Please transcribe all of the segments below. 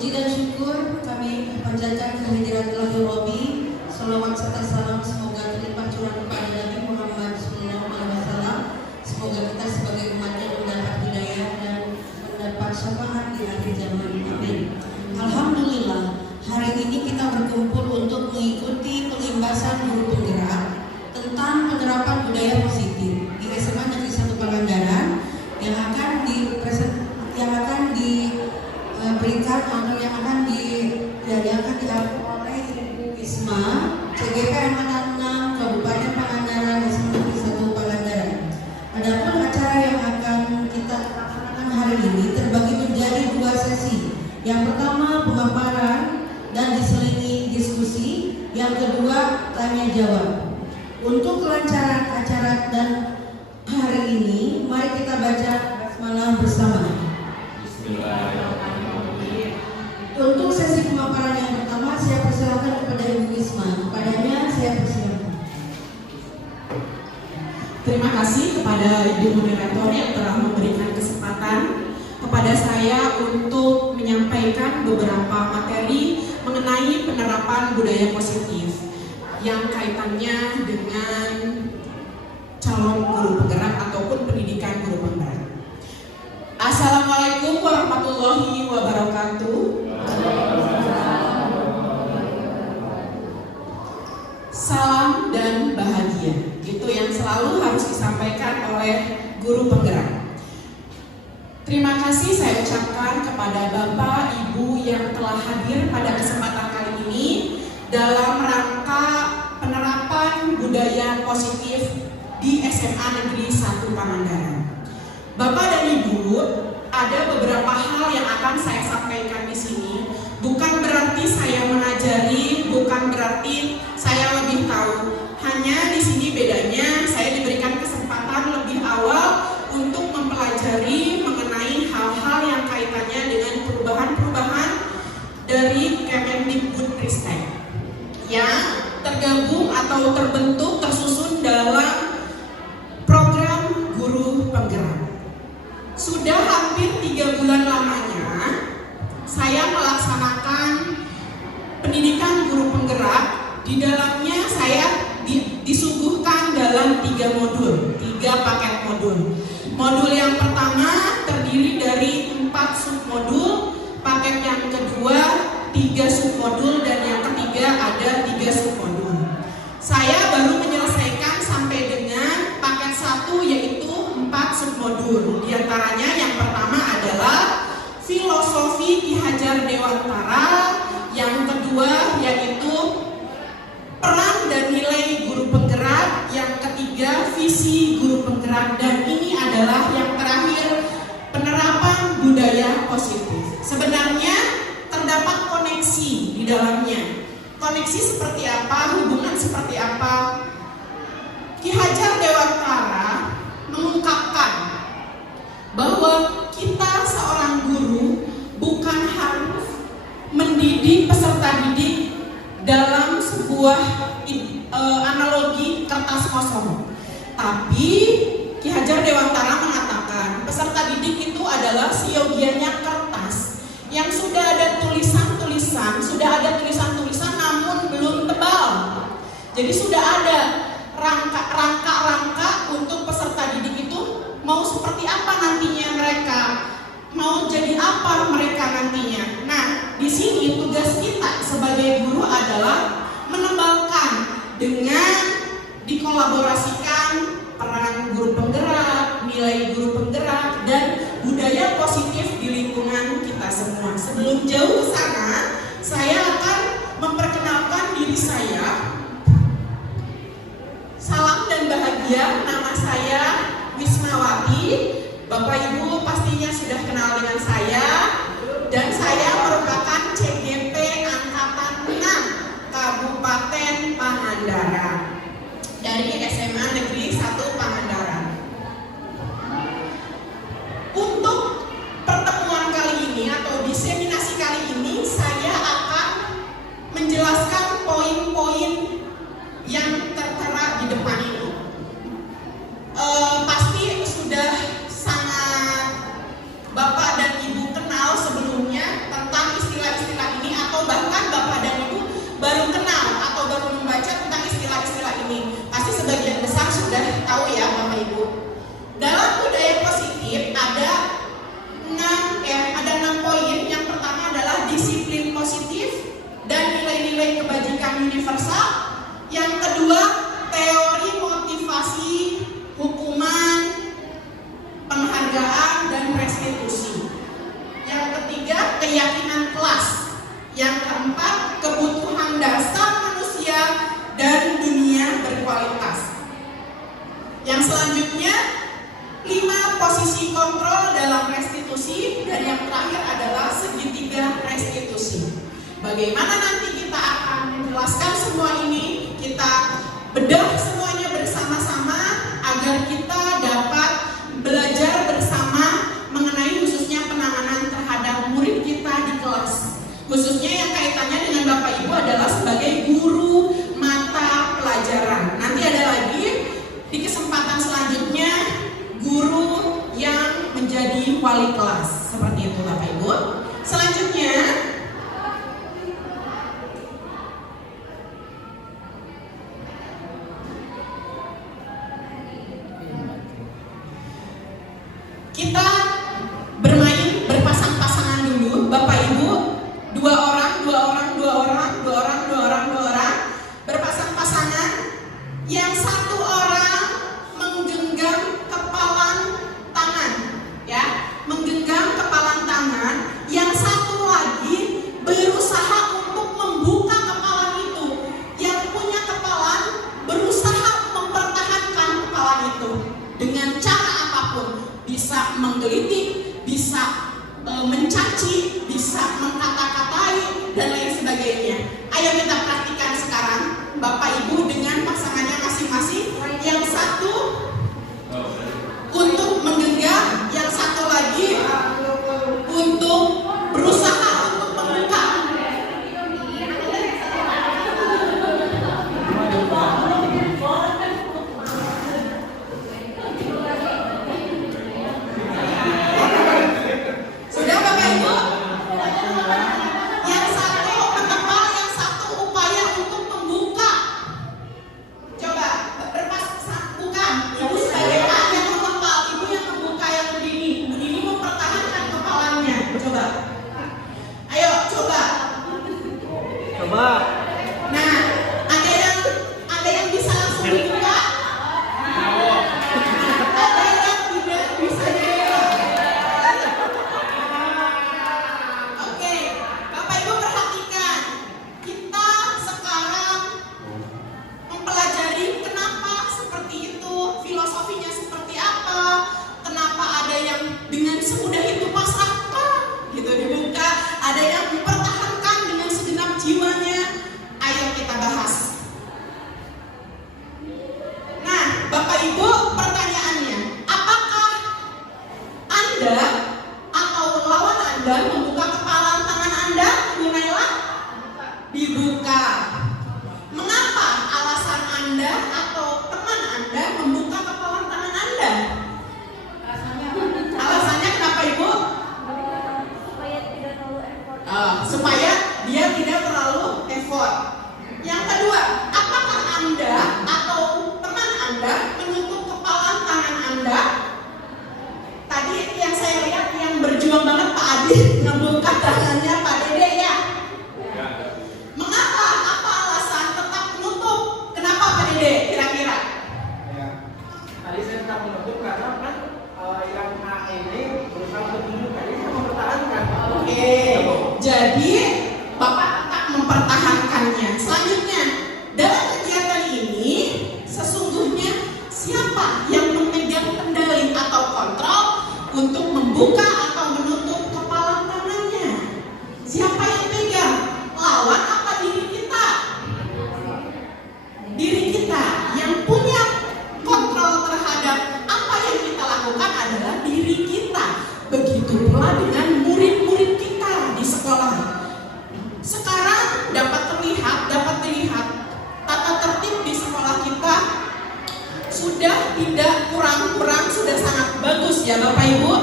Puji dan syukur kami panjatkan kehadirat Ilahil Robi. Salawat serta salam semoga terlimpah curah kepada Nabi Muhammad SAW. Semoga kita sebagai umatnya mendapat hidayah dan mendapat syafaat di akhir zaman. Amin. Alhamdulillah, hari ini kita berkumpul untuk mengikuti pelimbasan guru penggerak tentang penerapan budaya positif di SMA Negeri 1 Pangandaran yang akan diberikan atau yang akan dilakukan oleh Ibu Wisma, CGP Angkatan 6 Kabupaten Pangandaran SMA Negeri 1 Pangandaran. Adapun acara yang akan kita laksanakan hari ini terbagi menjadi 2 sesi. Yang pertama pemaparan dan diselingi diskusi, yang kedua tanya jawab. Untuk kelancaran acara dan hari ini, mari kita baca basmalah bersama. Untuk sesi pemaparan yang pertama, saya persilakan kepada Ibu Wisma. Kepadanya saya persilakan. Terima kasih kepada Ibu Moderator yang telah memberikan kesempatan kepada saya untuk menyampaikan beberapa materi mengenai penerapan budaya positif yang kaitannya dengan calon guru penggerak ataupun pendidikan guru penggerak. Assalamualaikum warahmatullahi wabarakatuh. Salam dan bahagia, itu yang selalu harus disampaikan oleh guru penggerak. Terima kasih saya ucapkan kepada Bapak Ibu yang telah hadir pada kesempatan kali ini dalam rangka penerapan budaya positif di SMA Negeri 1 Pangandaran. Bapak dan Ibu, ada beberapa hal yang akan saya sampaikan di sini. Bukan berarti saya mengajari, bukan berarti saya lebih tahu. Hanya di sini bedanya saya diberikan kesempatan lebih awal untuk mempelajari mengenai hal-hal yang kaitannya dengan perubahan-perubahan dari Kemendikbudristek yang tergabung atau terbentuk tersusun dalam program guru penggerak. Sudah hampir 3 bulan lamanya saya melaksanakan pendidikan guru penggerak. Di dalamnya saya disuguhkan dalam 3 modul, 3 paket modul. Modul yang pertama terdiri dari 4 submodul, paket yang kedua 3 submodul, dan yang ketiga ada 3 submodul. Saya baru menyelesaikan sampai dengan paket 1, yaitu 4 submodul. Di antaranya yang pertama adalah filosofi Ki Hajar Dewantara, yang kedua yaitu peran dan nilai guru penggerak, yang ketiga visi guru penggerak, dan ini adalah yang terakhir penerapan budaya positif. Sebenarnya terdapat koneksi di dalamnya. Koneksi seperti apa, hubungan seperti apa? Ki Hajar Dewantara mengungkapkan bahwa kita seorang guru bukan harus mendidik peserta didik dalam sebuah analogi kertas kosong. Tapi Ki Hajar Dewantara mengatakan peserta didik itu adalah siogianya kertas yang sudah ada tulisan-tulisan namun belum tebal. Jadi sudah ada rangka-rangka untuk peserta didik itu mau seperti apa nantinya mereka, mau jadi apa mereka nantinya. Nah, di sini tugas kita sebagai guru adalah menebalkan dengan dikolaborasikan peran guru penggerak, nilai guru penggerak, dan budaya positif di lingkungan kita semua. Sebelum jauh ke sana, saya akan memperkenalkan diri saya. Salam dan bahagia, nama saya Wismawati. Bapak Ibu pastinya sudah kenal dengan saya, dan saya merupakan CGP Angkatan 6 Kabupaten Pangandaran dari SMA Negeri 1 Pangandaran. Untuk pertemuan kali ini atau diseminasi kali ini, saya akan menjelaskan poin-poin yang tertera di depan ini. Pasti sudah sangat Bapak dan Ibu kenal sebelumnya tentang istilah universal. Yang kedua, teori motivasi, hukuman, penghargaan, dan restitusi. Yang ketiga, keyakinan kelas. Yang keempat, kebutuhan dasar manusia dan dunia berkualitas. Yang selanjutnya, 5 posisi kontrol dalam restitusi, dan yang terakhir adalah segitiga restitusi. Bagaimana nanti kita akan menjelaskan semua ini, kita bedah semuanya bersama-sama agar kita dapat belajar bersama mengenai khususnya penanganan terhadap murid kita di kelas. Khususnya yang kaitannya dengan Bapak Ibu adalah sebagai guru mata pelajaran. Nanti ada lagi di kesempatan selanjutnya guru yang menjadi wali kelas. Seperti itu Bapak Ibu. Selanjutnya kita bermain berpasang-pasangan dulu, Bapak Ibu, 2 orang berpasang-pasangan. Yang satu orang menggenggam kepalan tangan, ya, menggenggam kepalan tangan. Yang satu lagi berusaha untuk membuka kepalan itu. Yang punya kepalan berusaha mempertahankan kepalan itu dengan cara apapun. Bisa menggelitik, bisa mencaci, bisa mengkata-katai, dan lain sebagainya. Ayo kita praktikan sekarang, Bapak Ibu dengan pasangannya masing-masing. Yang satu untuk menggenggam, yang satu lagi untuk berusaha untuk membuka. Sudah Bapak Ibu? Yang satu menepal, yang satu upaya untuk membuka. Coba bukan. Ibu sebagai A yang menepal, ibu yang membuka yang begini. Begini mempertahankan kepalanya. Coba. Ayo coba. Nah, ada yang bisa langsung dibuka? Ada yang tidak bisa dibuka? Oke, Bapak Ibu perhatikan. Kita sekarang mempelajari kenapa seperti itu, filosofinya seperti apa, kenapa ada yang dengan semudah itu pasrahkan gitu dibuka, ada yang mempertahankan dengan segenap jiwanya. Ayo kita bahas. Nah, Bapak Ibu, pertanyaannya, apakah Anda atau lawan Anda membuka kepalan tangan Anda? Gunailah dibuka. Mengapa alasan Anda atau teman Anda membuka kepalan tangan Anda? Alasannya kenapa Ibu? Supaya dia tidak terlalu effort. Yang kedua, apakah Anda atau teman Anda menutup kepalan tangan Anda? Tadi yang saya lihat yang berjuang banget Pak Adi ngebuka tangannya Pak Dede ya. Mengapa? Apa alasan tetap menutup? Kenapa Pak Dede kira-kira? Ya. Tadi saya tetap menutup karena kan yang A ini berusaha untuk duduk, tadi saya mempertahankan. Oke, jadi Bapak tetap mempertahankannya. Selanjutnya, dalam kegiatan ini sesungguhnya siapa yang memegang kendali atau kontrol untuk membuka atau menutup kepalan tangannya? Siapa yang pegang? Lawan apa diri kita? Diri kita yang punya kontrol terhadap apa yang kita lakukan adalah diri kita. Begitu pula dengan murid-murid kita di sekolah. Sekarang dapat dilihat tata tertib di sekolah kita sudah tidak kurang-kurang, sudah sangat bagus ya Bapak Ibu.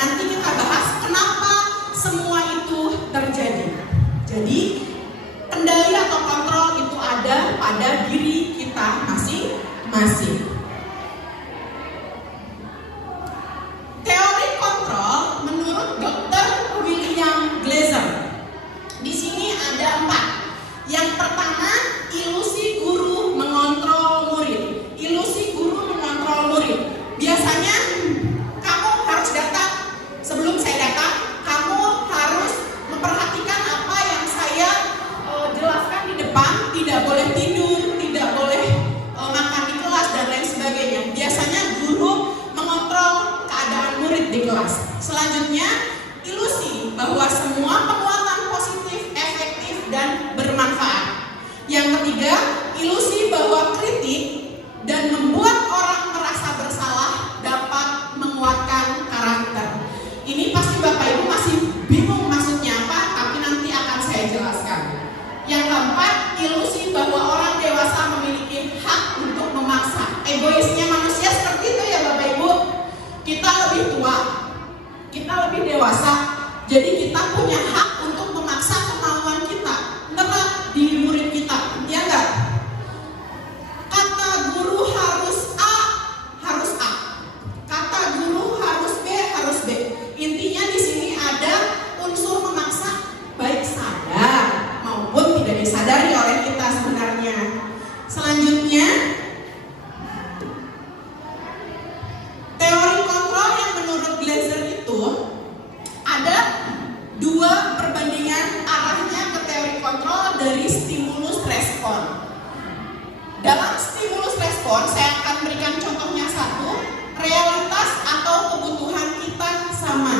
Nanti kita bahas kenapa semua itu terjadi. Jadi kendali atau kontrol itu ada pada diri kita masing-masing. Teori kontrol menurut Dr. William Glasser. Di sini ada 4. Yang pertama egoisnya manusia seperti itu ya Bapak Ibu. Kita lebih tua, kita lebih dewasa, jadi kita punya hak untuk memaksa kemauan kita terhadap di murid kita, ya enggak? Kata guru harus A, harus A. Kata guru harus B, harus B. Intinya di sini ada unsur memaksa, baik sadar maupun tidak disadari oleh kita sebenarnya. Selanjutnya, teori kontrol yang menurut Glaser itu ada dua perbandingan arahnya ke teori kontrol dari stimulus respon. Dalam stimulus respon, saya akan berikan contohnya satu, realitas atau kebutuhan kita sama.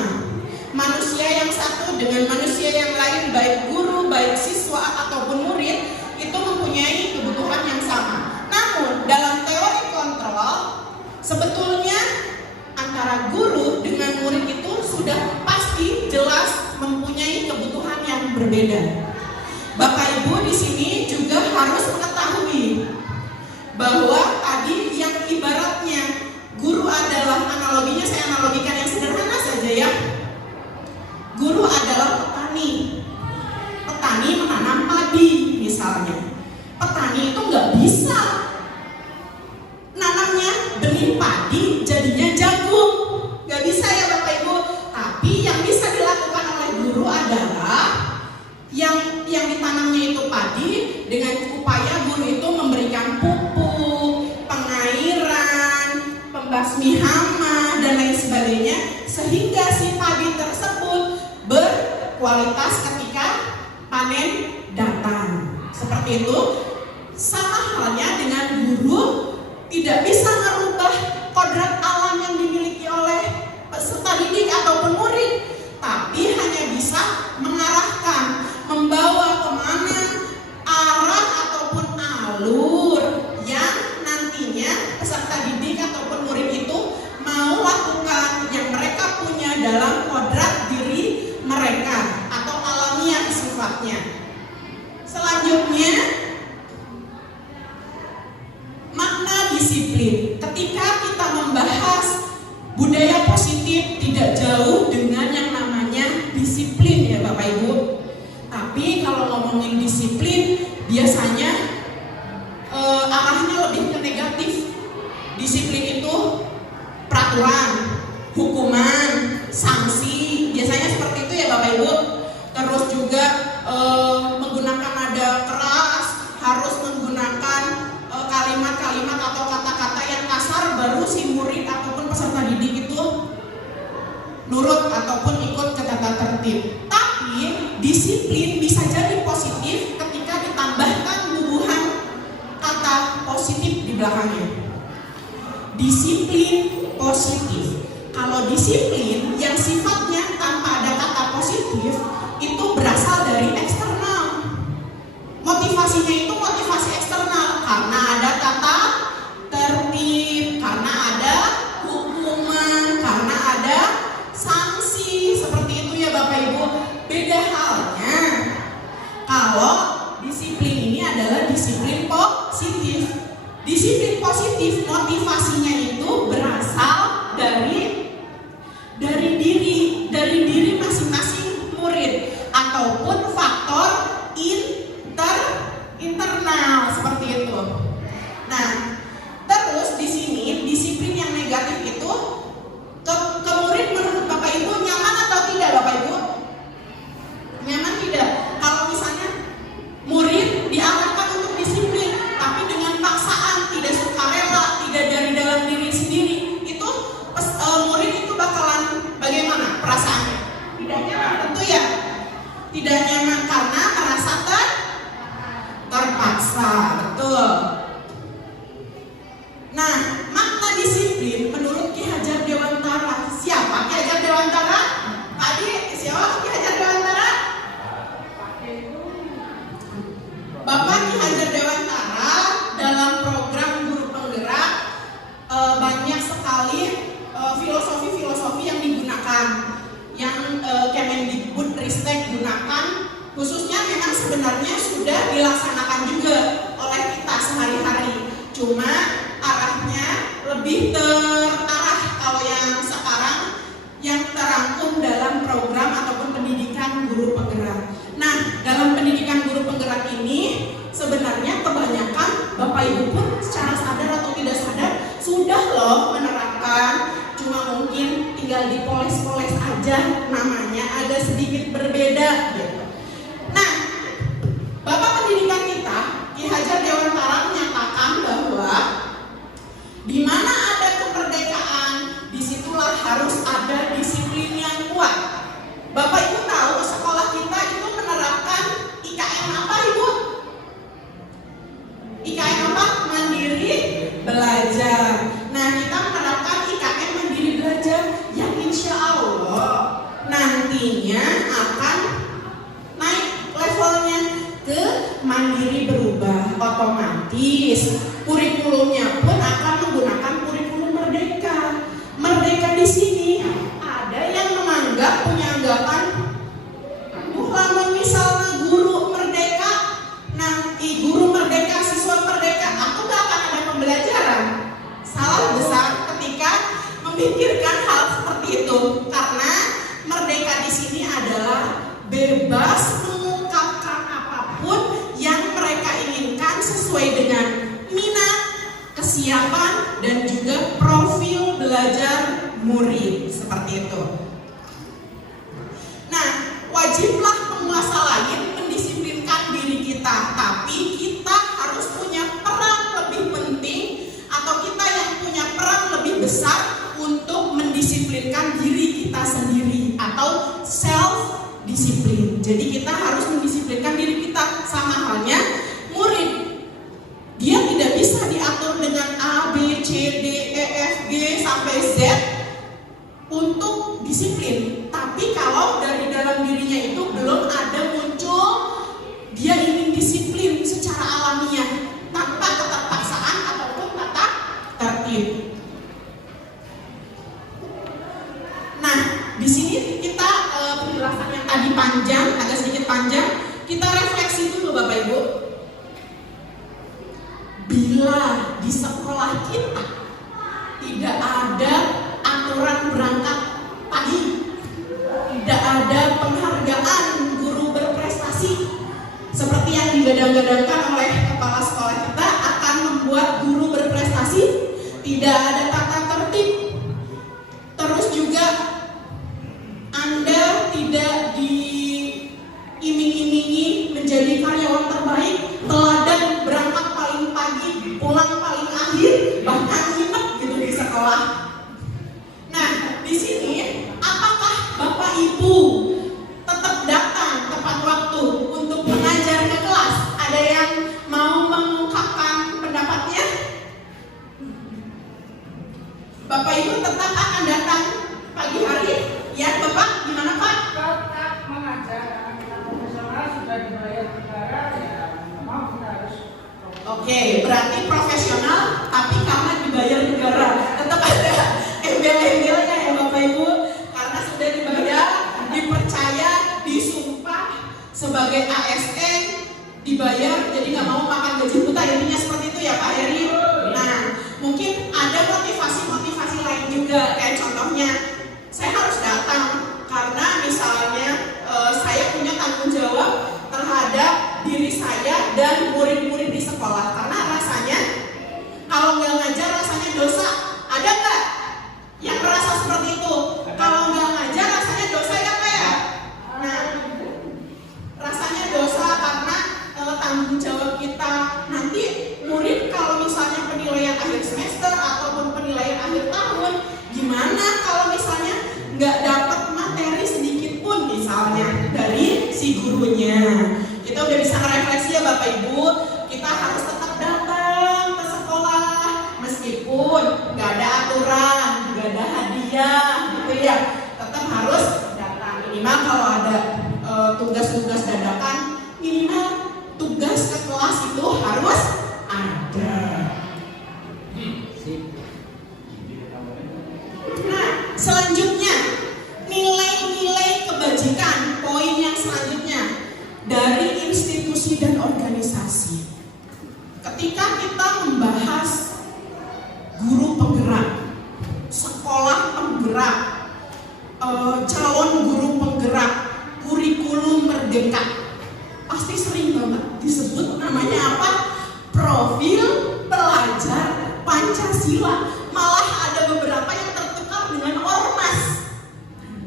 Manusia yang satu dengan manusia yang lain, baik guru, baik siswa ataupun murid, itu mempunyai kebutuhan yang sama. Namun dalam teori kontrol, sebetulnya antara guru dengan murid itu sudah pasti jelas mempunyai kebutuhan yang berbeda. Bapak Ibu di sini juga harus mengetahui bahwa tadi yang ibaratnya guru adalah, analoginya saya analogikan yang sederhana saja ya. Guru adalah petani. Petani menanam padi misalnya. Petani itu nggak bisa nanamnya benih padi jadinya jagung, nggak bisa ya Bapak Ibu. Tapi yang bisa dilakukan oleh guru adalah yang ditanamnya itu padi, dengan upaya guru itu memberikan pupuk, pengairan, pembasmi hama dan lain sebagainya, sehingga si padi tersebut berkualitas ketika panen datang. Seperti itu. Sama halnya dengan guru tidak bisa merubah kodrat alam yang dimiliki oleh peserta didik ataupun murid, tapi hanya bisa mengarahkan, membawa kemana arah ataupun alur yang nantinya peserta didik ataupun murid itu mau lakukan, yang mereka punya dalam kodrat diri mereka atau alamiah sifatnya. Selanjutnya, makna disiplin. Ketika kita membahas budaya positif, tidak jauh dengan yang namanya disiplin ya Bapak Ibu. Tapi kalau ngomongin disiplin, biasanya arahnya lebih ke negatif. Disiplin itu peraturan, hukuman, sanksi, biasanya seperti itu ya Bapak Ibu. Terus juga menggunakan nada keras, harus menggunakan kalimat-kalimat atau kata-kata yang kasar, baru si murid ataupun peserta didik itu nurut ataupun ikut ke tata tertib. Tapi disiplin bisa jadi positif ketika ditambahkan bubuhan kata positif di belakangnya. Disiplin positif. Kalau disiplin yang sifatnya tanpa ada kata positif itu berasal dari eksternal. Motivasinya itu motivasi eksternal, karena ada tata tertib, karena ada hukuman, karena ada sanksi, seperti itu ya Bapak Ibu. Beda halnya kalau disiplin ini adalah disiplin positif. Disiplin positif motivasinya itu berasal dari diri masing-masing murid ataupun faktor internal seperti itu. Nah, terus di sini disiplin yang negatif itu ke murid menurut Bapak Ibu nyaman atau tidak Bapak Ibu? Nyaman tidak? Kalau misalnya murid diarahkan untuk disiplin tapi dengan paksaan, tidak sukarela, tidak dari dalam diri sendiri, itu murid itu bakalan bagaimana perasaannya? Tidak nyaman tentu ya. Tidak nyaman karena merasa terpaksa, betul. Nah, makna disiplin menurut Ki Hajar Dewantara. Siapa Ki Hajar Dewantara? Tadi siapa Ki Hajar Dewantara? Bapak Ki Hajar Dewantara dalam program Guru Penggerak banyak sekali filosofi-filosofi yang digunakan, yang Kemendikbudristek gunakan, khususnya memang sebenarnya sudah dilaksanakan juga oleh kita sehari-hari. Cuma arahnya mandiri berubah, otomatis kurikulumnya pun akan menggunakan kurikulum merdeka. Merdeka di sini ada yang menganggap, punya anggapan, kalau misalnya guru merdeka, guru merdeka, siswa merdeka, aku gak akan ada pembelajaran. Salah besar ketika memikirkan hal seperti itu, karena merdeka di sini adalah bebas mengungkapkan apapun yang mereka inginkan sesuai dengan minat, kesiapan, dan juga profil belajar murid, seperti itu. Nah, wajiblah penguasa lain mendisiplinkan diri kita, tapi kita harus punya peran lebih penting, atau kita yang punya peran lebih besar untuk mendisiplinkan diri kita sendiri, atau self disiplin. Jadi kita harus mendisiplinkan diri kita. Sama halnya murid, dia tidak bisa diatur dengan A, B, C, D, E, F, G sampai Z untuk disiplin. Tapi kalau dari dalam dirinya itu belum ada muncul dia ingin disiplin secara alamiah tanpa keterpaksaan ataupun tata tertib. Nah, di sini kita penjelasan yang tadi panjang, agak sedikit panjang, kita refleksi dulu Bapak Ibu. Bila di sekolah kita tidak ada aturan berangkat pagi, tidak ada penghargaan guru berprestasi seperti yang digadang-gadangkan oleh kepala sekolah kita akan membuat guru berprestasi, tidak ada tata tertib, terus juga Anda tidak diiming-imingi menjadi karyawan terbaik, teladan berangkat paling pagi, pulang paling akhir, bahkan nginep gitu di sekolah. Nah, di sini apakah Bapak Ibu tetap datang tepat waktu untuk mengajar ke kelas? Ada yang mau mengungkapkan pendapatnya? Bapak Ibu tetap akan datang pagi hari? Ya, Bapak, gimana Pak? Tetap mengajar, karena kita profesional sudah dibayar negara, ya mau kita harus. Oke, berarti profesional tapi karena dibayar negara. Tetap ada embel-embelnya ya Bapak Ibu, karena sudah dibayar, dipercaya, disumpah sebagai ASN, dibayar, jadi nggak mau makan gaji buta, intinya seperti itu ya Pak Heri. Nah, mungkin ada motivasi-motivasi lain juga, kayak contohnya saya harus datang karena misalnya saya punya tanggung jawab terhadap diri saya dan murid-murid di sekolah, karena rasanya kalau nggak ngajar rasanya dosa. Ada nggak yang merasa seperti itu? Kalau nggak ngajar rasanya dosa ya Pak ya? Nah, rasanya dosa karena tanggung jawab kita. Nanti murid kalau misalnya penilaian akhir semester ataupun penilaian akhir tahun, gimana kalau misalnya nggak dapat materi sedikit pun misalnya dari si gurunya? Kita udah bisa ngerefleksi ya Bapak Ibu, kita harus tetap datang ke sekolah meskipun nggak ada aturan, nggak ada hadiah gitu ya, tetap harus datang. Minimal kalau ada tugas-tugas dadakan, minimal tugas ke kelas itu harus ada. Nah, selanjutnya nilai-nilai kebajikan, poin yang selanjutnya dari institusi dan organisasi. Ketika kita membahas guru penggerak, sekolah penggerak, calon guru penggerak, kurikulum merdeka, pasti sering banget disebut namanya apa? Profil pelajar Pancasila. Malah ada beberapa yang tertukar dengan ormas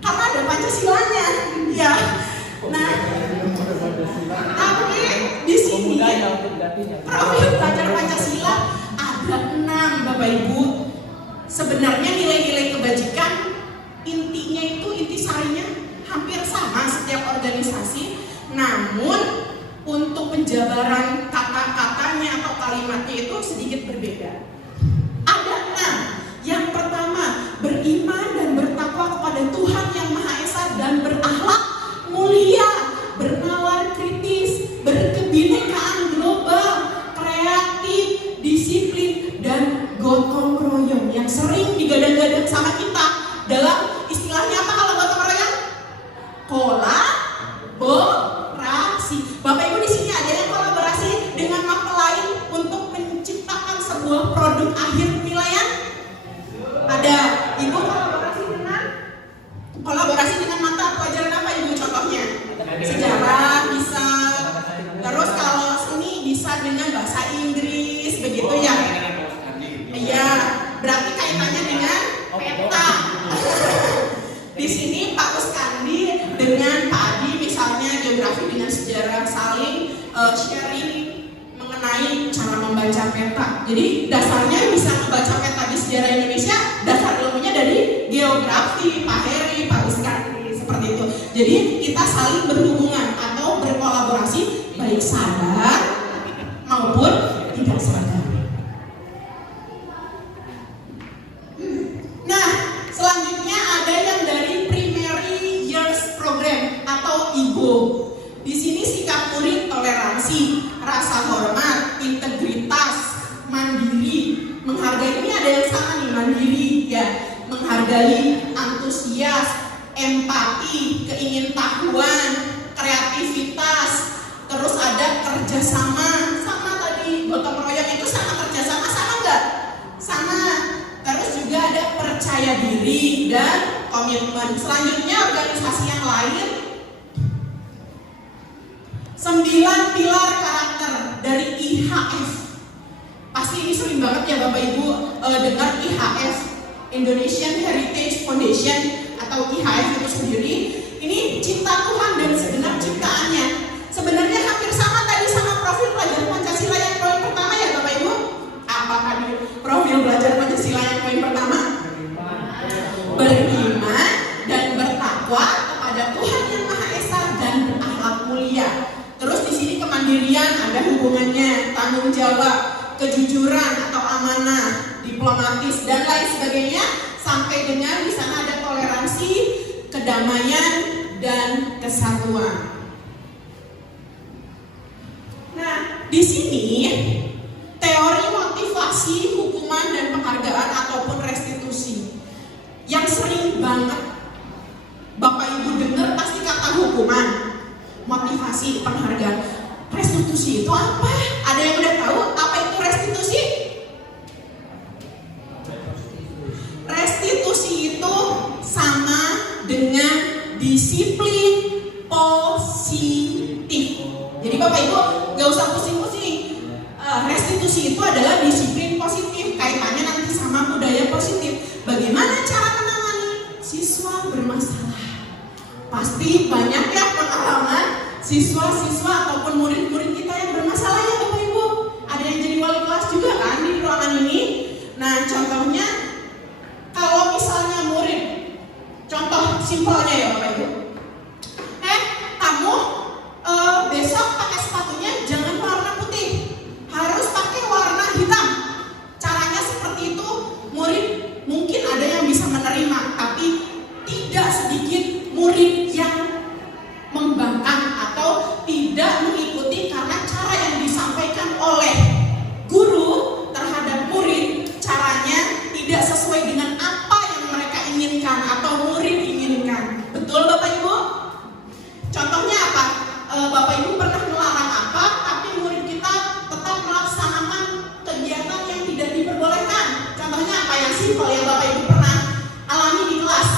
karena ada Pancasilanya, ya. Nah, tapi di sini profil pelajar Pancasila ada 6 Bapak Ibu. Sebenarnya nilai-nilai kebajikan intinya itu, intisarinya hampir sama setiap organisasi, namun untuk penjabaran kata-katanya atau kalimatnya itu sedikit berbeda. Ada 6. Yang pertama, beriman dan bertakwa kepada Tuhan yang Maha Esa dan berakhlak mulia, bernalar kritis, berkebinekaan dengan bahasa Inggris, begitu ya? Iya, berarti kaitannya dengan peta. Di sini Pak Uskandi dengan Pak Adi misalnya geografi dengan sejarah saling sharing mengenai cara membaca peta. Jadi dasarnya bisa membaca peta di sejarah Indonesia, dasar ilmunya dari geografi, Pak Heri, Pak Uskandi, seperti itu. Jadi kita saling berhubungan atau berkolaborasi baik sadar maupun tidak sadar. Nah, selanjutnya ada yang dari Primary Years Program atau IGO. Di sini sikap murid toleransi, rasa hormat, integritas, mandiri, menghargai. Ini ada yang sama nih, mandiri ya, menghargai, antusias, empati, keingintahuan, kreativitas, terus ada kerjasama. Sama tadi gotong royong itu sama kerjasama, sama nggak? Sama. Terus juga ada percaya diri dan komitmen. Selanjutnya organisasi yang lain, 9 pilar karakter dari IHF. Pasti ini sering banget ya Bapak Ibu dengar IHF, Indonesian Heritage Foundation atau IHF itu sendiri. Ini cinta Tuhan dan segenap ciptaannya. Sebenarnya hampir sama tadi sama profil pelajar Pancasila yang poin pertama ya Bapak Ibu. Apa tadi profil belajar Pancasila yang poin pertama? Beriman dan bertakwa kepada Tuhan yang Maha Esa dan berakhlak mulia. Terus di sini kemandirian ada hubungannya, tanggung jawab, kejujuran atau amanah, diplomatis dan lain sebagainya, sampai dengan di sana ada toleransi, kedamaian dan kesatuan. Nah, di sini teori motivasi, hukuman dan penghargaan ataupun restitusi yang sering banget Bapak Ibu dengar pasti kata hukuman, motivasi, penghargaan. Restitusi itu apa? Ada yang udah tahu apa itu restitusi? Restitusi itu sama dengan disiplin positif. Jadi Bapak Ibu gak usah pusing-pusing. Restitusi itu adalah disiplin positif. Kaitannya nanti sama budaya positif. Bagaimana cara menangani siswa bermasalah? Pasti banyak ya pengalaman siswa-siswa ataupun murid-murid kita yang bermasalah ya Bapak Ibu. Ada yang jadi wali kelas juga kan di ruangan ini. Nah contohnya kalau misalnya murid, contoh simpelnya ya Bapak Ibu, kamu besok pakai sepatunya jangan warna putih, harus pakai warna hitam. Caranya seperti itu, murid mungkin ada yang bisa menerima, tapi tidak sedikit murid yang membangkang atau tidak mengikuti karena cara yang disampaikan oleh guru terhadap murid, caranya tidak sesuai dengan apa yang mereka inginkan atau murid inginkan. Betul Bapak Ibu? Contohnya apa? Bapak Ibu pernah melarang apa, tapi murid kita tetap melaksanakan kegiatan yang tidak diperbolehkan. Contohnya apa yang simpel yang Bapak Ibu pernah alami di kelas?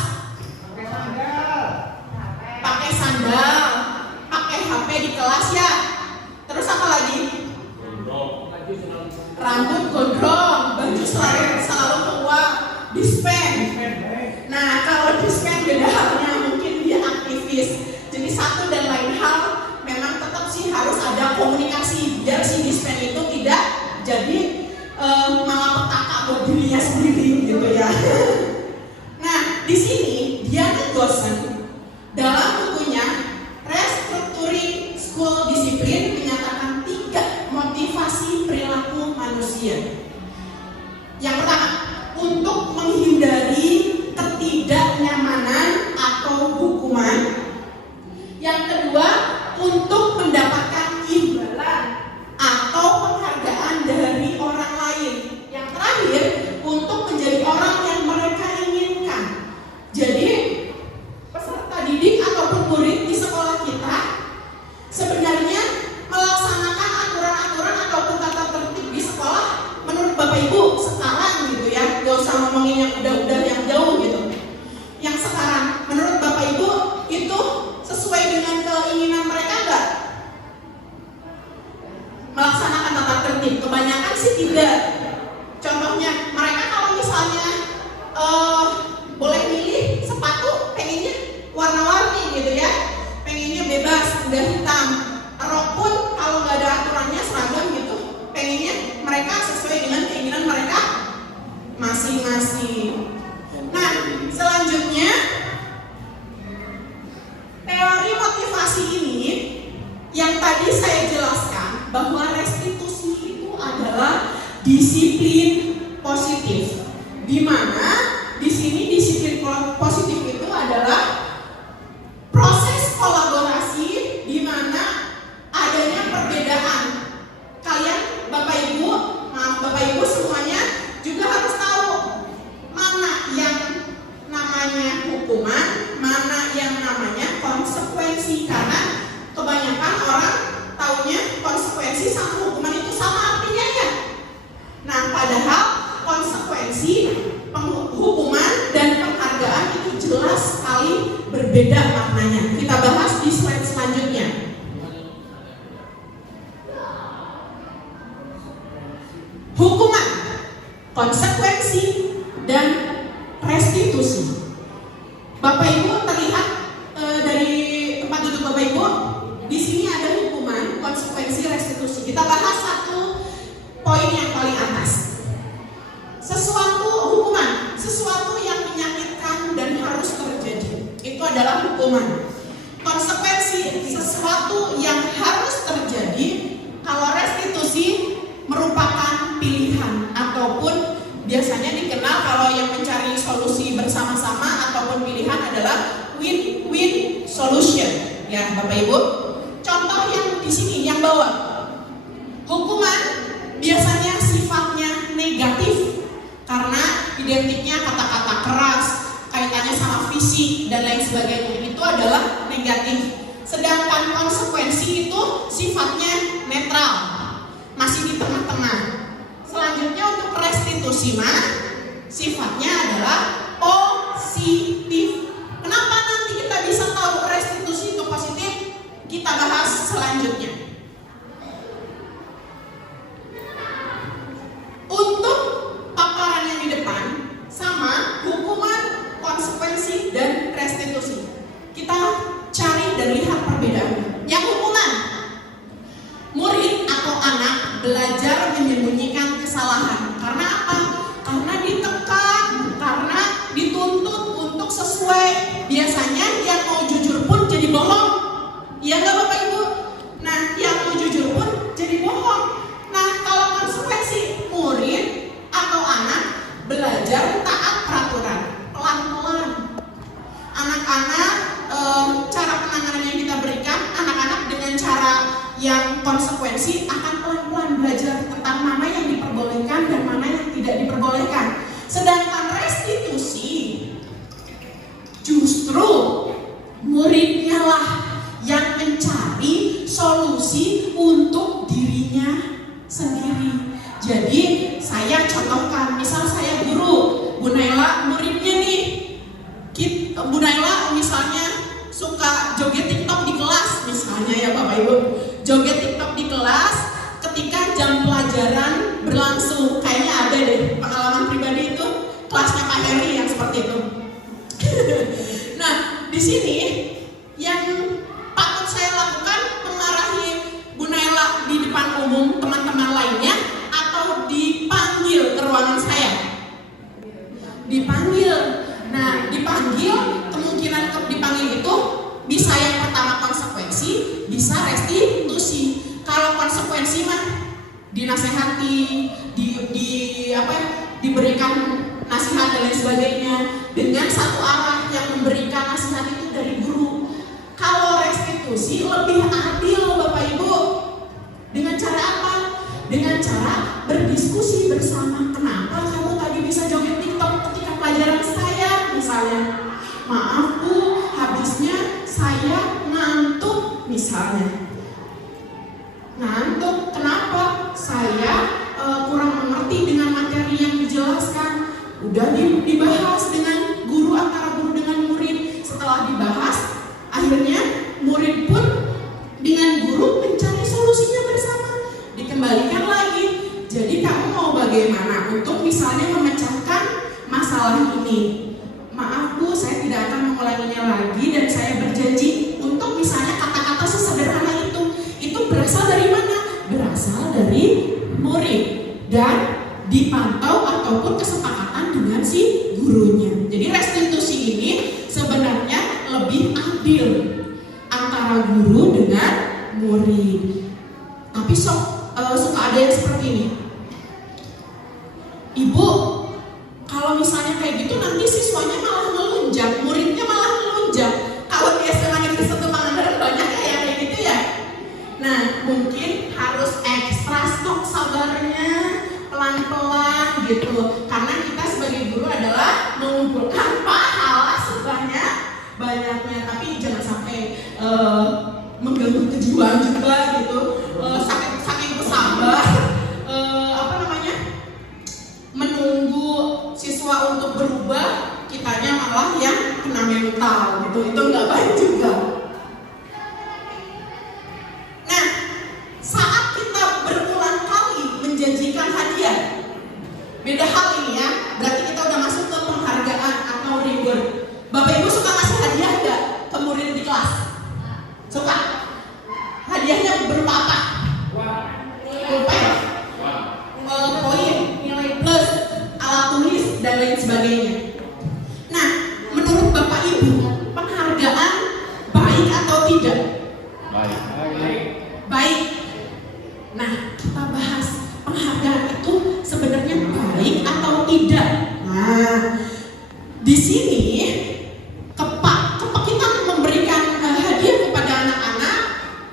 Pakai sandal, pakai HP di kelas ya. Terus apa lagi? Rambut gondrong, baju selalu keluar, dispen. Nah kalau dispen beda halnya, mungkin dia aktivis. Jadi satu dan lain hal memang tetap sih harus ada komunikasi biar si dispen itu tidak jadi malapetaka buat dirinya sendiri gitu ya. Nah di sini Diana Gosen dalam bukunya Restructuring School Discipline menyatakan 3 motivasi perilaku manusia. Yang pertama, untuk menghindari ketidaknyamanan atau hukuman. Yang kedua, untuk mendapatkan imbalan atau penghargaan dari orang lain. Yang terakhir, untuk menjadi orang yang mereka inginkan. Jadi peserta didik ataupun murid di sekolah kita sebenarnya yang tadi saya jelaskan bahwa restitusi itu adalah disiplin positif, di mana di sini disiplin positif itu adalah proses kolaborasi di mana adanya perbedaan. Kalian Bapak Ibu semuanya juga harus tahu mana yang namanya hukuman, mana yang namanya konsekuensi, karena kebanyakan orang taunya konsekuensi sama hukuman itu sama artinya ya. Nah, padahal konsekuensi, hukuman dan penghargaan itu jelas sekali berbeda maknanya. Kita bahas di slide selanjutnya. Hukuman, konsekuensi, dan restitusi. Bapak Ibu terlihat dari tempat duduk Bapak Ibu, di sini ada hukuman, konsekuensi, restitusi. Kita bahas satu poin yang paling atas. Sesuatu yang menyakitkan dan harus terjadi, itu adalah hukuman. Konsekuensi, sesuatu yang harus terjadi. Kalau restitusi merupakan pilihan ataupun biasanya dikenal kalau yang mencari solusi bersama-sama ataupun pilihan adalah win-win solution. Ya, Bapak Ibu. Contoh yang di sini yang bawah. Hukuman biasanya sifatnya negatif karena identiknya kata-kata keras, kaitannya sama fisik dan lain sebagainya. Itu adalah negatif. Sedangkan konsekuensi itu sifatnya netral, masih di tengah-tengah. Selanjutnya untuk restitusi sifatnya adalah positif. Kenapa nanti kita bisa tahu restitusi itu positif? Kita bahas selanjutnya. Untuk paparan yang di depan sama hukuman, konsekuensi, dan restitusi. Kita cari dan lihat perbedaannya. Yang hukuman, murid atau anak belajar menyembunyikan kesalahan. Karena apa? Karena ditekan, karena dituntut untuk sesuai. Biasanya yang mau jujur pun jadi bohong. Iya nggak Bapak Ibu? Nah, yang mau jujur pun jadi bohong. Nah, kalau konsekuensi, murid atau anak belajar taat peraturan, pelan-pelan. Anak-anak, cara penanganan yang kita berikan, anak-anak dengan cara yang konsekuensi akan pelan-pelan belajar tentang mana yang diperbolehkan dan mana yang tidak diperbolehkan. Sedangkan restitusi, justru muridnya lah yang mencari solusi untuk dirinya sendiri. Jadi saya contohkan, misal saya guru, Bu Naila muridnya nih. Bu Naila misalnya suka joget TikTok di kelas, misalnya ya Bapak Ibu. Joget TikTok di kelas ketika jam pelajaran berlangsung. Kayaknya ada deh pengalaman pribadi itu, kelasnya Pak Heri yang seperti itu. Nah, di sini yang patut saya lakukan memarahi Bu Naila di depan umum teman-teman lainnya atau dipanggil ke ruangan saya? Dipanggil. Nah, dipanggil, kemungkinan dipanggil itu bisa yang pertama konsekuensi, bisa restitusi. Kalau konsekuensi mah dinasehati, diberikan nasihat dan lain sebagainya dengan satu arah, yang memberikan nasihat itu dari guru. Kalau restitusi lebih adil Bapak Ibu. Dengan cara apa? Dengan cara berdiskusi bersama. Kenapa kamu tadi bisa joget TikTok ketika pelajaran saya? Misalnya, maaf Bu, habisnya saya ngantuk misalnya. Ngantuk, kenapa? Saya kurang mengerti dengan materi yang dijelaskan. Udah dibahas dengan guru, antara guru dengan murid. Setelah dibahas, akhirnya murid pun dengan guru mencari solusinya bersama. Dikembalikan lagi. Jadi kamu mau bagaimana untuk misalnya memecahkan masalah ini? Maaf Bu, saya tidak akan mengulanginya lagi dan saya berjanji untuk misalnya kata-kata sesederhana itu berasal dari mana? Berasal dari murid dan dipantau ataupun kesepakatan dengan si gurunya. Jadi restitusi ini sebenarnya lebih adil antara guru dengan murid. murid. Tapi suka ada yang seperti ini. Ibu, kalau misalnya kayak gitu nanti siswanya malah melunjak, muridnya malah melunjak. Kalau di SMA Negeri 1 Pangandaran banyak ya yang kayak gitu ya. Nah, mungkin harus ekstra stok sabarnya, pelan-pelan gitu. Karena kita sebagai guru adalah mengumpulkan pahala sebanyak-banyaknya. Tapi jangan sampai mengganggu kejiwaan juga gitu. Saking bersabar, menunggu siswa untuk berubah, kitanya malah yang kena mental gitu. Itu nggak baik juga. Nah, saat kita berulang kali menjanjikan hadiah, beda hal ini ya. Berarti kita udah masuk ke penghargaan atau reward. Bapak Ibu suka ngasih hadiah nggak ke murid di kelas? Suka? Hadiahnya berupa apa? Pulpen, poin, nilai plus, alat tulis, dan lain sebagainya. Nah, menurut Bapak Ibu, penghargaan baik atau tidak? Baik. Nah, kita bahas penghargaan itu sebenarnya baik atau tidak. Nah, di sini kita memberikan hadiah kepada anak-anak,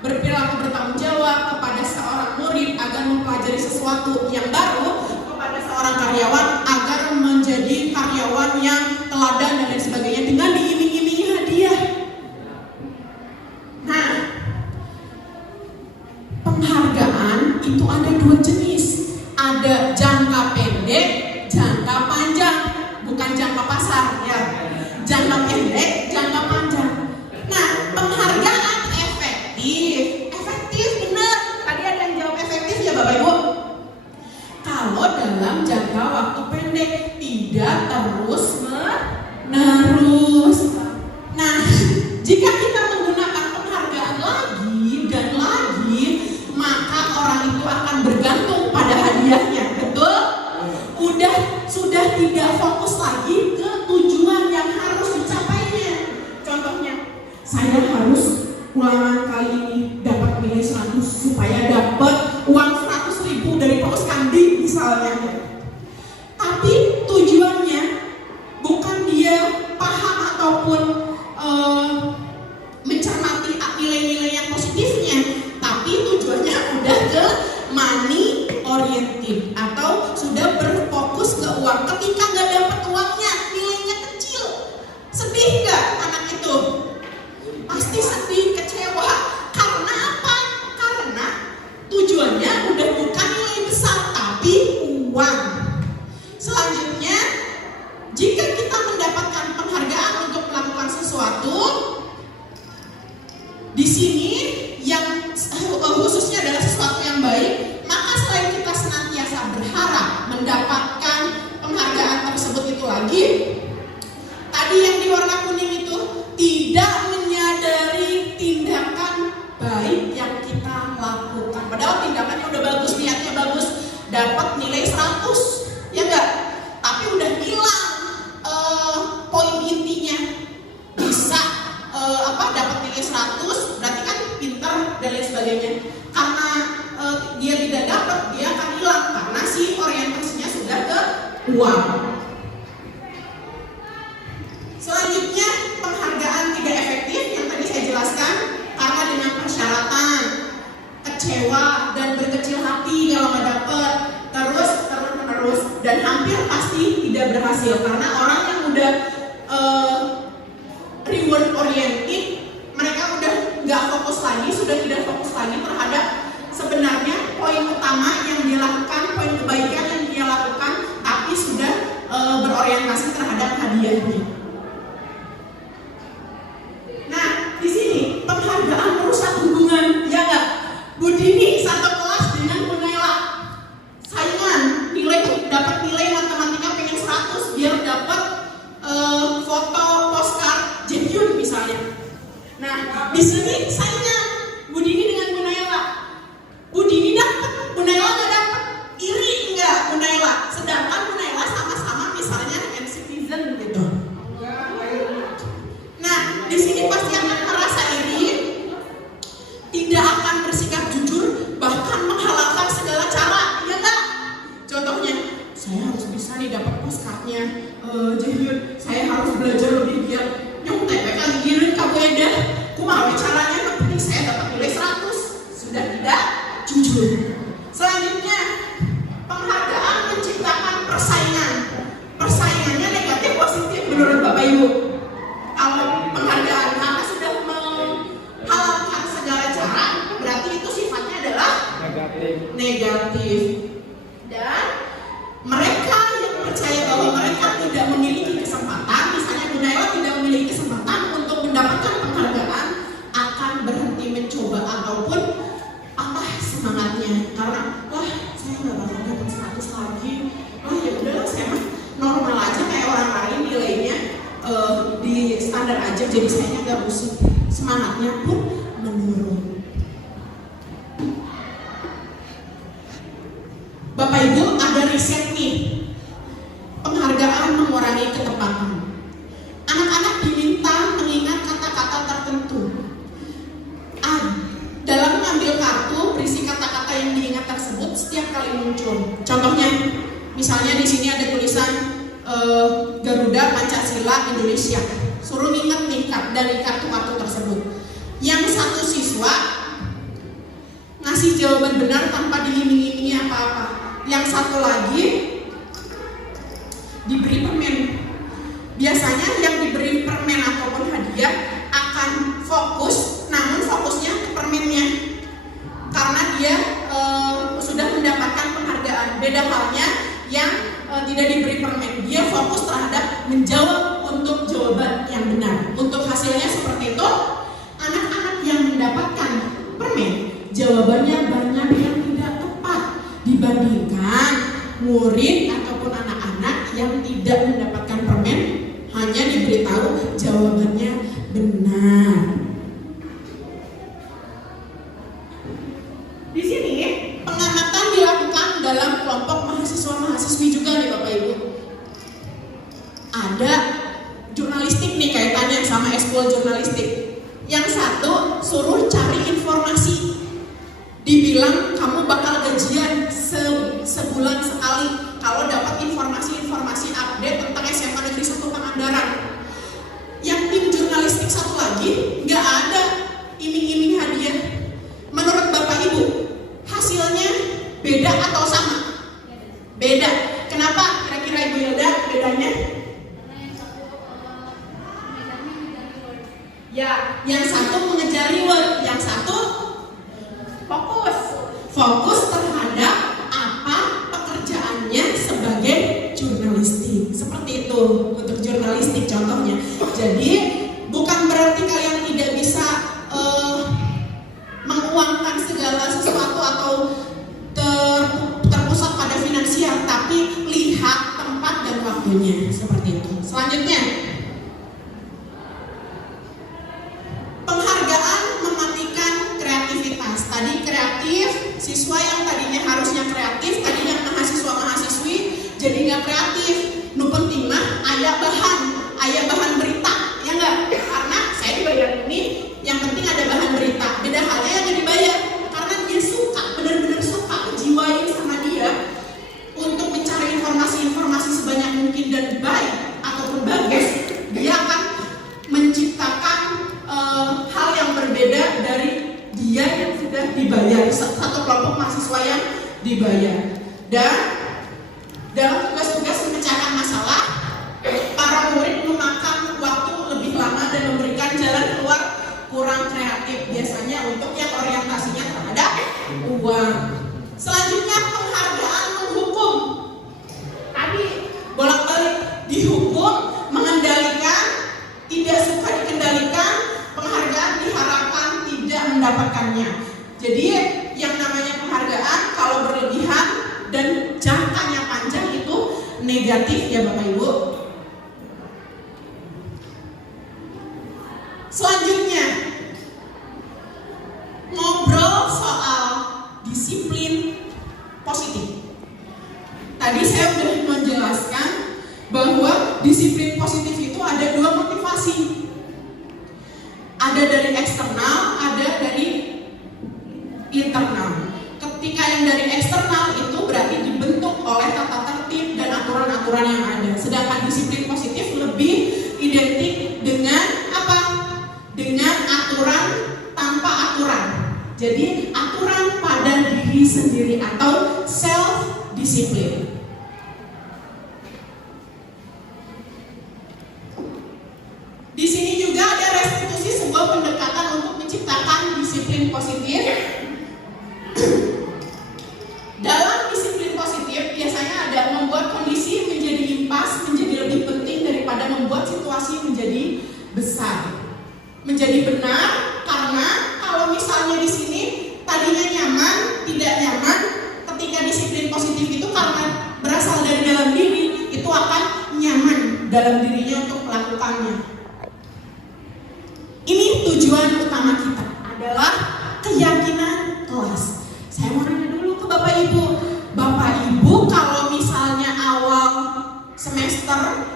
berperilaku bertanggung jawab kepada seorang murid agar mempelajari sesuatu yang baru, kepada seorang karyawan agar menjadi karyawan yang teladan dan lain sebagainya dengan diiming-imingi hadiah. Nah, penghargaan itu ada dua jenis. Ada jangka pendek, jangka panjang, bukan jangka pasar ya. Jangka pendek, jangka panjang. Nah, penghargaan efektif benar. Tadi ada yang jawab efektif ya Bapak Ibu. Kalau dalam jangka waktu pendek, tidak terus menerus. Nah, jika kita menggunakan penghargaan lagi dan lagi, maka orang itu akan bergantung pada hadiahnya, betul? Sudah tidak fokus lagi ke tujuan yang harus dicapainya. Contohnya, saya harus ulangan kali ini dapat nilai 100 supaya dapat uang 100.000 dari Pak Uskandi misalnya. Tapi tujuannya bukan dia paham ataupun mencermati nilai-nilai yang positifnya, tapi tujuannya udah ke money oriented atau sudah berfokus ke uang. Ketika nggak dapat uangnya, nilainya kecil, sedih nggak anak itu? Pasti sedih, kecewa. Karena apa? Karena tujuannya udah bukan nilai besar, tapi uang. Selanjutnya, jika kita mendapatkan penghargaan untuk melakukan sesuatu, di sini yang khususnya adalah sesuatu yang baik, maka selain kita senantiasa berharap mendapatkan penghargaan tersebut itu lagi, tadi yang di warna kuning itu tidak menyadari tindakan baik yang kita lakukan. Padahal tindakannya udah bagus, niatnya bagus, dapat nilai 100, ya enggak? Tapi udah hilang poin intinya. Bisa dapat nilai 100, berarti kan pintar dan lain sebagainya. Karena dia tidak dapat, dia akan hilang karena si orientasinya sudah ke uang. Selanjutnya, penghargaan tidak efektif yang tadi saya jelaskan karena dengan persyaratan, kecewa dan berkecil hati kalau nggak dapat, terus dan hampir pasti tidak berhasil karena orang yang udah reward oriented, mereka udah nggak fokus lagi, sudah tidak fokus lagi terhadap sebenarnya poin utama yang dia lakukan, poin kebaikan yang dia lakukan, tapi sudah berorientasi terhadap hadiahnya. Nah, di sini penghargaan merusak hubungan, ya nggak? Bu Dini satu kelas dengan Bu Naila, saingan, dapat nilai matematika pengen 100 biar dapat foto postcard Jemyun misalnya. Nah, di sini saingan, Bu Dini Selanjutnya, penghargaan menciptakan persaingan. Persaingannya negatif positif menurut Bapak Ibu. Kalau penghargaan karena sudah menghalalkan segala cara, berarti itu sifatnya adalah negatif. Dan mereka yang percaya bahwa mereka tidak memiliki kesempatan, misalnya Bu Naila tidak memiliki kesempatan untuk mendapatkan penghargaan, akan berhenti mencoba ataupun patah semangatnya karena wah saya nggak bakal dapat 100 lagi, wah ya udahlah saya mah normal aja kayak orang lain, nilainya di standar aja, jadi saya nggak busuk, semangatnya pun menurun. Bapak Ibu, ada riset nih, penghargaan mengurangi ketepatan. Anak-anak diminta mengingat kata-kata tertentu. Dalam mengambil kartu berisi kata-kata yang diingat tersebut setiap kali muncul. Contohnya, misalnya di sini ada tulisan Garuda Pancasila Indonesia. Suruh ingat nih dari kartu-kartu tersebut. Yang satu siswa ngasih jawaban benar tanpa diiming-imingi apa-apa. Yang satu lagi diberi permen. Biasanya yang diberi permen ataupun hadiah akan fokus, namun fokusnya ke permennya karena dia sudah mendapatkan penghargaan. Beda halnya yang tidak diberi permen, dia fokus terhadap menjawab untuk jawaban yang benar. Untuk hasilnya seperti itu, anak-anak yang mendapatkan permen jawabannya banyak yang tidak tepat dibandingkan murid ataupun anak-anak yang tidak mendapatkan permen, hanya diberitahu jawabannya benar. Di sini pengamatan dilakukan dalam kelompok mahasiswa-mahasiswi juga nih Bapak Ibu. Ada jurnalistik nih kaitannya sama ekskul jurnalistik. Yang satu suruh cari informasi. Dibilang kamu bakal gajian sebulan sekali kalau dapat informasi-informasi update tentang SMA Negeri 1 Pangandaran. Yang tim jurnalistik satu lagi nggak ada iming-iming hadiah. Menurut Bapak Ibu, hasilnya beda atau sama? Beda. Kenapa? Kira-kira Ibu Yelda bedanya? Ya, yang satu mengejar reward, yang satu fokus terhadap apa pekerjaannya sebagai jurnalistik. Seperti itu untuk jurnalistik contohnya. Jadi bukan berarti kalian tidak bisa menguangkan segala sesuatu atau terpusat pada finansial, tapi lihat tempat dan waktunya seperti itu. Selanjutnya, penghargaan mematikan kreativitas. Tadi kreatif, siswa yang tadinya harusnya kreatif, tadinya mahasiswa-mahasiswi jadi nggak kreatif. Nu penting mah aya bahan berita, ya nggak? Karena saya dibayar ini, yang penting ada bahan berita. Beda halnya yang nggak dibayar, karena dia suka, benar-benar suka, jiwain sama dia untuk mencari informasi-informasi sebanyak mungkin dan baik ataupun bagus. Dia akan menciptakan hal yang berbeda dari dia yang sudah dibayar, satu kelompok mahasiswa yang dibayar. Dan dalam tugas-tugas memecahkan masalah, para murid memakan waktu lebih lama dan memberikan jalan keluar kurang kreatif, biasanya untuk yang orientasinya terhadap uang. Selanjutnya, penghargaan menghukum. Tadi bolak-balik dihukum, mengendalikan, tidak suka dikendalikan, penghargaan diharapkan tidak mendapatkannya. Jadi yang namanya penghargaan kalau berlebihan dan jangkanya panjang itu negatif ya Bapak Ibu. Selanjutnya, ngobrol soal disiplin positif. Tadi saya sudah menjelaskan bahwa disiplin positif itu ada dua motivasi. Ada dari eksternal, ada dari internal. Ketika yang dari eksternal itu berarti dibentuk oleh tata tertib dan aturan-aturan yang ada. Sedangkan disiplin positif lebih identik dengan apa? Dengan aturan tanpa aturan. Jadi aturan pada diri sendiri atau self discipline. Di sini juga ada restitusi, sebuah pendekatan untuk menciptakan disiplin positif. Dalam disiplin positif biasanya ada membuat kondisi menjadi impas, menjadi lebih penting daripada membuat situasi menjadi besar. Menjadi benar karena kalau misalnya di sini tadinya nyaman, tidak nyaman, ketika disiplin positif itu karena berasal dari dalam diri, itu akan nyaman dalam dirinya untuk melakukannya. Ini tujuan utama kita adalah keyakinan kelas. Saya mau nanya dulu ke Bapak Ibu. Bapak Ibu kalau misalnya awal semester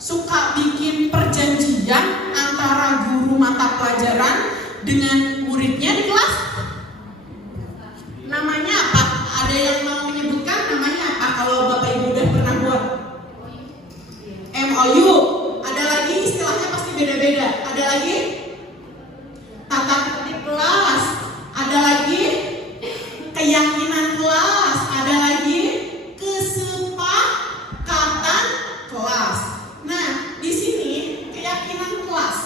suka bikin perjanjian antara guru mata pelajaran dengan muridnya di kelas? Namanya apa? Ada yang mau menyebutkan namanya apa kalau Bapak Ibu udah pernah buat? MOU. Ada lagi istilahnya pasti beda-beda. Ada lagi? Tata tertib kelas. Ada lagi? Keyakinan kelas. Ada lagi? Kesepakatan kelas. Nah, di sini keyakinan kelas.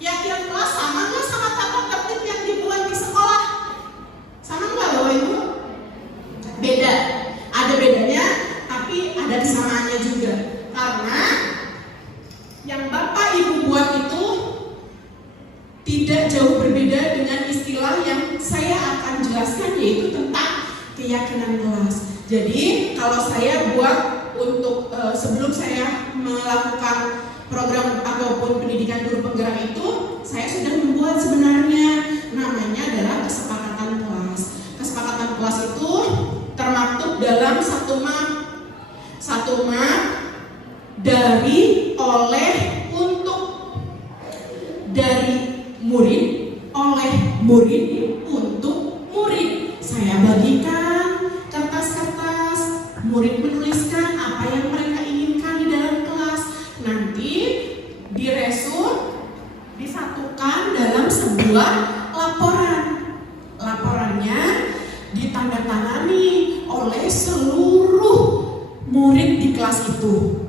Keyakinan kelas sama nggak sama tata tertib yang dibuat di sekolah? Sama nggak Bapak Ibu? Beda. Ada bedanya, tapi ada kesamaannya juga. Karena yang Bapak Ibu buat itu tidak jauh berbeda dengan istilah yang saya akan jelaskan, yaitu tentang keyakinan kelas. Jadi kalau saya buat untuk sebelum saya melakukan program ataupun pendidikan guru penggerak itu, saya sudah membuat sebenarnya namanya adalah kesepakatan kelas. Kesepakatan kelas itu termaktub dalam satu map dari, oleh, untuk, dari murid, oleh murid, untuk murid. Saya bagikan kertas-kertas, murid menuliskan apa yang mereka inginkan di dalam kelas. Nanti diresum, disatukan dalam sebuah laporan. Laporannya ditandatangani oleh seluruh murid di kelas itu.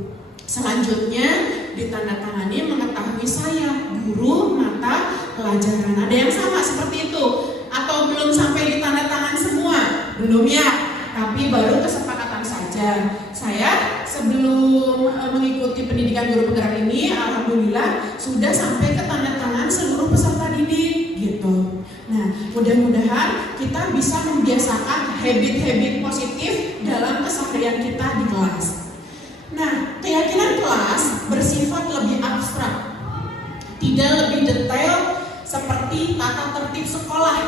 Selanjutnya ditandatangani mengetahui saya, guru mata pelajaran. Ada yang sama seperti itu? Atau belum sampai ditandatangan semua? Belum ya, tapi baru kesepakatan saja. Saya sebelum mengikuti pendidikan guru penggerak ini, alhamdulillah sudah sampai ke tanda tangan seluruh peserta didik gitu. Nah, mudah-mudahan kita bisa membiasakan habit-habit positif dalam keseharian kita di kelas. Nah, keyakinan kelas bersifat lebih abstrak, tidak lebih detail seperti tata tertib sekolah.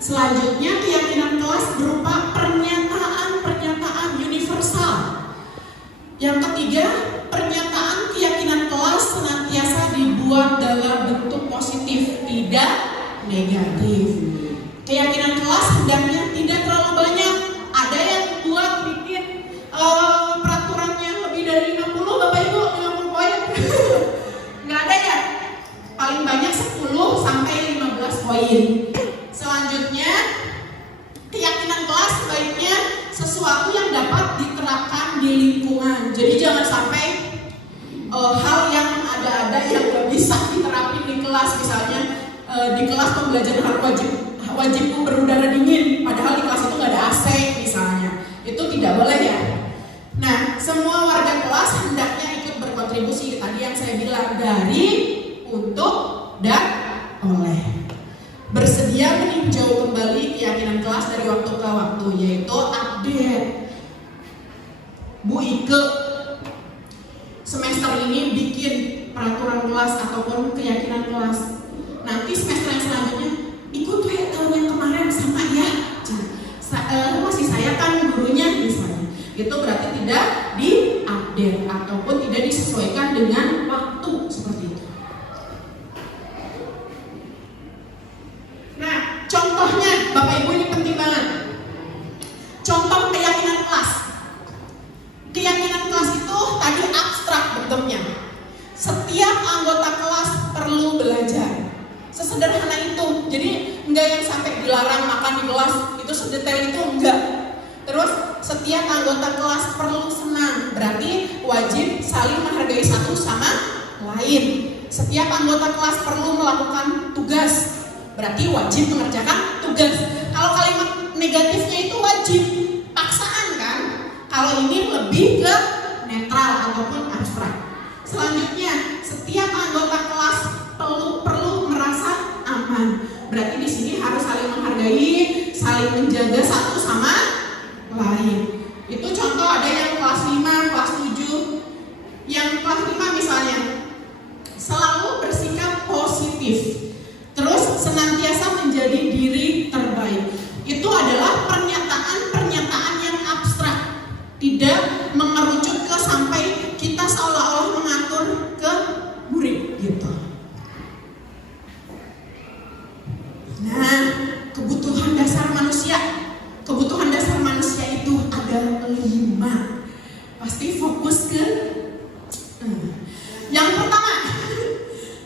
Selanjutnya, keyakinan kelas berupa pernyataan universal. Yang ketiga, pernyataan keyakinan kelas senantiasa dibuat dalam bentuk positif, tidak negatif. Keyakinan kelas hendaknya tidak terlalu banyak. Ada yang buat bikin peraturannya lebih dari 60, Bapak Ibu, 50 poin. Nggak ada ya? Paling banyak 10 sampai 15 poin. Selanjutnya, keyakinan kelas sebaiknya sesuatu yang dapat diterapkan di lingkungan. Jadi jangan sampai hal yang ada-ada yang nggak bisa diterapin di kelas. Misalnya di kelas pembelajaran harus wajib berudara dingin, padahal di kelas itu nggak ada AC misalnya. Itu tidak boleh ya. Nah, semua warga kelas hendaknya ikut berkontribusi. Tadi yang saya bilang, dari, untuk, dan oleh. Bersedia meninjau kembali keyakinan kelas dari waktu ke waktu, yaitu update. Bu Ike semester ini bikin peraturan kelas ataupun keyakinan kelas. Nanti semester yang selanjutnya ikut tahun yang kemarin sama ya. Masih saya kan gurunya misalnya. Itu berarti tidak diupdate ataupun tidak disesuaikan dengan waktu seperti itu. Nah, contohnya Bapak Ibu ini penting banget. Contoh keyakinan kelas. Keyakinan kelas itu tadi abstrak bentuknya. Setiap anggota kelas perlu belajar. Sesederhana itu. Jadi Enggak yang sampai dilarang makan di kelas, itu sedetail itu enggak. Terus setiap anggota kelas perlu senang, berarti wajib saling menghargai satu sama lain. Setiap anggota kelas perlu melakukan tugas, berarti wajib mengerjakan tugas. Kalau kalimat negatifnya itu wajib, paksaan kan? Kalau ini lebih ke netral ataupun abstrak. Selanjutnya, setiap anggota kelas perlu merasa aman. Berarti di sini harus saling menghargai, saling menjaga satu sama lain. Itu contoh ada yang kelas 5, kelas 7. Yang kelas 5 misalnya, selalu bersikap positif. Terus senantiasa menjadi diri terbaik. Itu adalah pernyataan-pernyataan yang abstrak. Tidak mengerucut ke sampai kita seolah-olah mengatur ke murid gitu. Nah, kebutuhan dasar manusia itu ada 5. Pasti fokus ke yang pertama,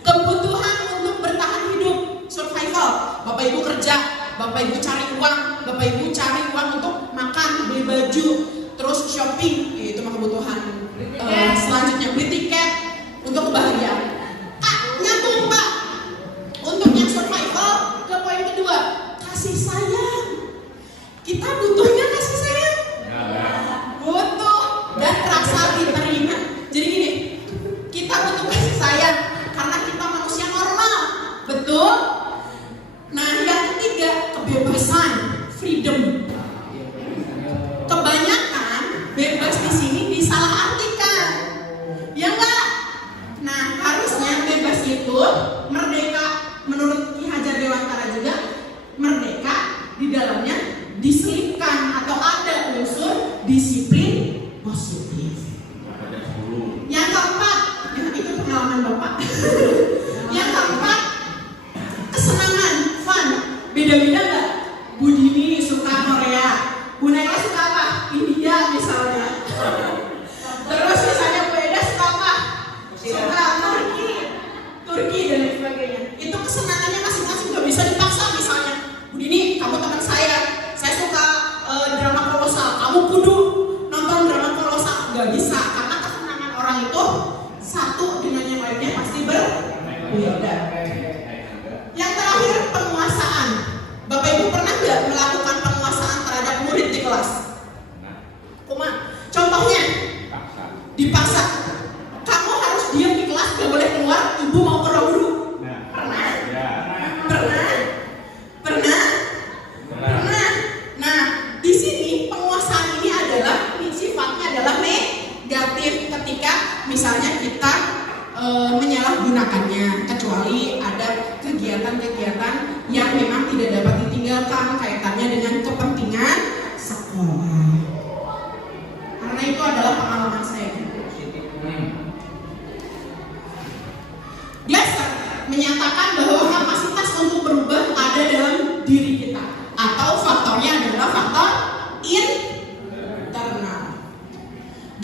kebutuhan untuk bertahan hidup, survival. Bapak Ibu kerja, Bapak Ibu cari uang, Bapak Ibu cari uang untuk makan, beli baju, terus shopping, itu mah kebutuhan. Selanjutnya beli tiket untuk kebahagiaan. Nyambung Pak. Untuk yang survival, ke poin kedua, kasih sayang. Kita butuhnya kasih sayang. Butuh dan rasa diterima. Jadi gini, kita butuh kasih sayang karena kita manusia normal, betul? Nah, yang ketiga, kebebasan, freedom. Kebanyakan bebas di sini disalahartikan, ya enggak? Nah, harusnya bebas itu merdeka. Menurut Ki Hajar Dewantara juga, merdeka di dalamnya diselipkan atau ada unsur disiplin positif. Yang keempat, itu pengalaman Bapak. Yang keempat, kesenangan, fun. Beda-beda nggak? Bu Dini suka Korea, Bu Naila suka apa? India misalnya. Terus misalnya Bu Eda suka apa? Suka Turki dan lain sebagainya. Itu kesenangannya masing-masing, nggak bisa dipaksa. Misalnya, Bu Dini, kamu teman saya suka drama kolosal, kamu kudu nonton drama kolosal. Nggak bisa, karena kesenangan orang itu satu dengan yang lainnya pasti berbeda. Yang terakhir, penguasaan. Bapak Ibu pernah nggak melakukan penguasaan terhadap murid di kelas? Contohnya, dipaksa. Kamu harus diam di kelas, nggak boleh keluar. Ibu mau ke ruang guru. Pernah. Nah, di sini penguasaan ini sifatnya adalah negatif ketika misalnya kita menyalahgunakannya, kecuali ada kegiatan-kegiatan yang memang tidak dapat ditinggalkan kaitannya dengan kepentingan sekolah. Karena itu adalah pengalaman saya. Glaser menyatakan bahwa kapasitas untuk berubah ada dalam diri kita, atau faktornya adalah faktor internal.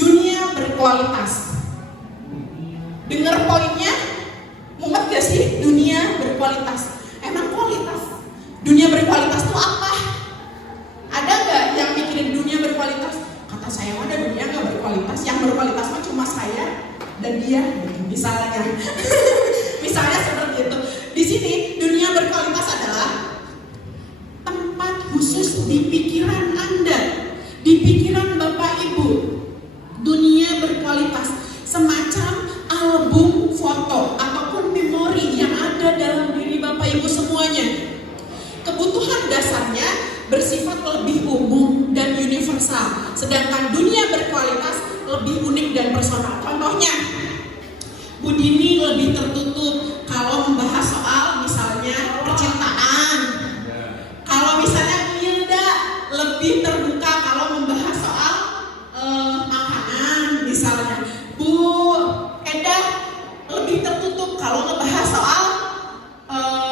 Dunia berkualitas. Dengar poinnya, mumet gak sih? Dunia berkualitas. Emang kualitas? Dunia berkualitas itu apa? Ada gak yang mikirin dunia berkualitas? Kata saya ada dunia gak berkualitas. Yang berkualitas mah cuma saya dan dia, misalnya. Misalnya seperti itu. Di sini dunia berkualitas adalah tempat khusus di pikiran Anda, di pikiran Bapak Ibu. Dunia berkualitas semacam album foto ataupun memori yang ada dalam diri Bapak Ibu semuanya. Kebutuhan dasarnya bersifat lebih umum dan universal, sedangkan dunia berkualitas lebih unik dan personal. Contohnya, Bu Dini lebih tertutup kalau membahas soal misalnya percintaan. Kalau misalnya Bu Yilda lebih terbuka kalau membahas soal makanan misalnya. Bu Eda lebih tertutup kalau ngebahas soal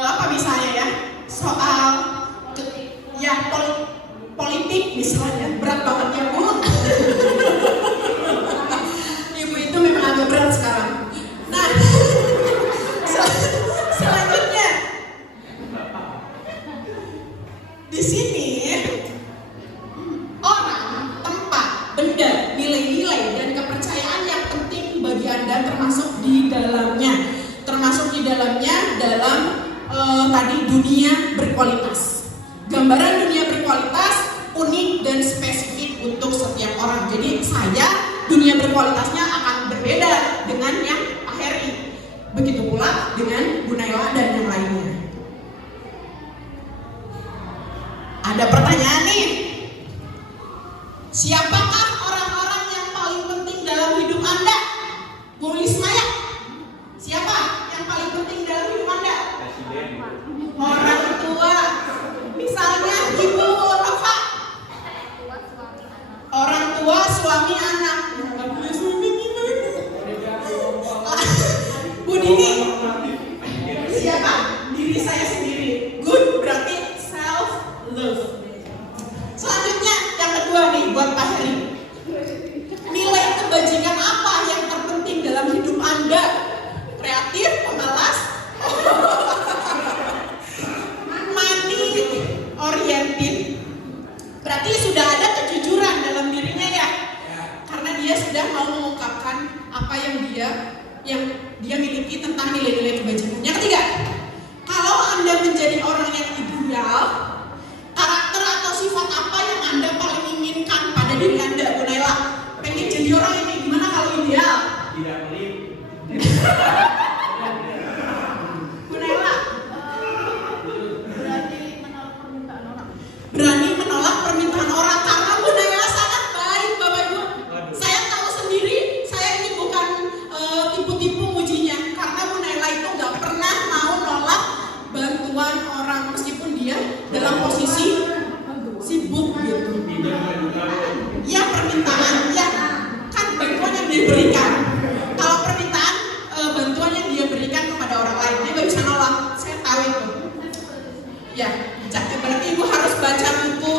apa misalnya ya, soal politik misalnya. Berat banget ya Bu. Ibu itu memang agak berat sekarang. Nah, selanjutnya sini orang, tempat, benda, nilai-nilai dan kepercayaan yang penting bagi Anda termasuk di dalamnya dalam tadi dunia berkualitas. Gambaran dunia berkualitas unik dan spesifik untuk setiap orang. Jadi dunia berkualitasnya akan berbeda dengan yang Pak Heri. Begitu pula dengan Bu Naila dan yang lainnya. Ada pertanyaan nih. Siapakah orang-orang yang paling penting dalam hidup Anda? Bu Lisma ya? Siapa yang paling penting dalam hidup Anda? Orang tua. Misalnya Ibu Nova. Orang tua, suami, anak. Bu Dini. Siapa? Diri saya sendiri. Good, berarti self love. Selanjutnya yang kedua nih buat Pak Heri. Nilai kebajikan apa yang terpenting dalam hidup Anda? Kreatif, pemalas, money oriented. Berarti sudah ada kejujuran dalam dirinya ya. Karena dia sudah mau mengungkapkan apa yang dia miliki tentang nilai-nilai kebajikan. Yang ketiga, kalau Anda menjadi orang yang ideal, karakter atau sifat apa yang Anda paling inginkan pada diri Anda, Bu Naila? Pengen jadi orang ini gimana kalau ideal? Tidak pelit. Bu Naila? Berani menolak permintaan orang karena Bu Naila sangat baik, Bapak Ibu. Saya tahu sendiri, saya ini bukan tipu-tipu mujinya, karena Bu Naila itu nggak pernah mau nolak bantuan orang meskipun dia dalam posisi sibuk gitu. Ya permintaan, ya kan bantuan yang diberikan. Kalau permintaan bantuan yang dia berikan kepada orang lain, dia nggak bisa nolak. Saya tahu itu. Ya, berarti Ibu harus baca buku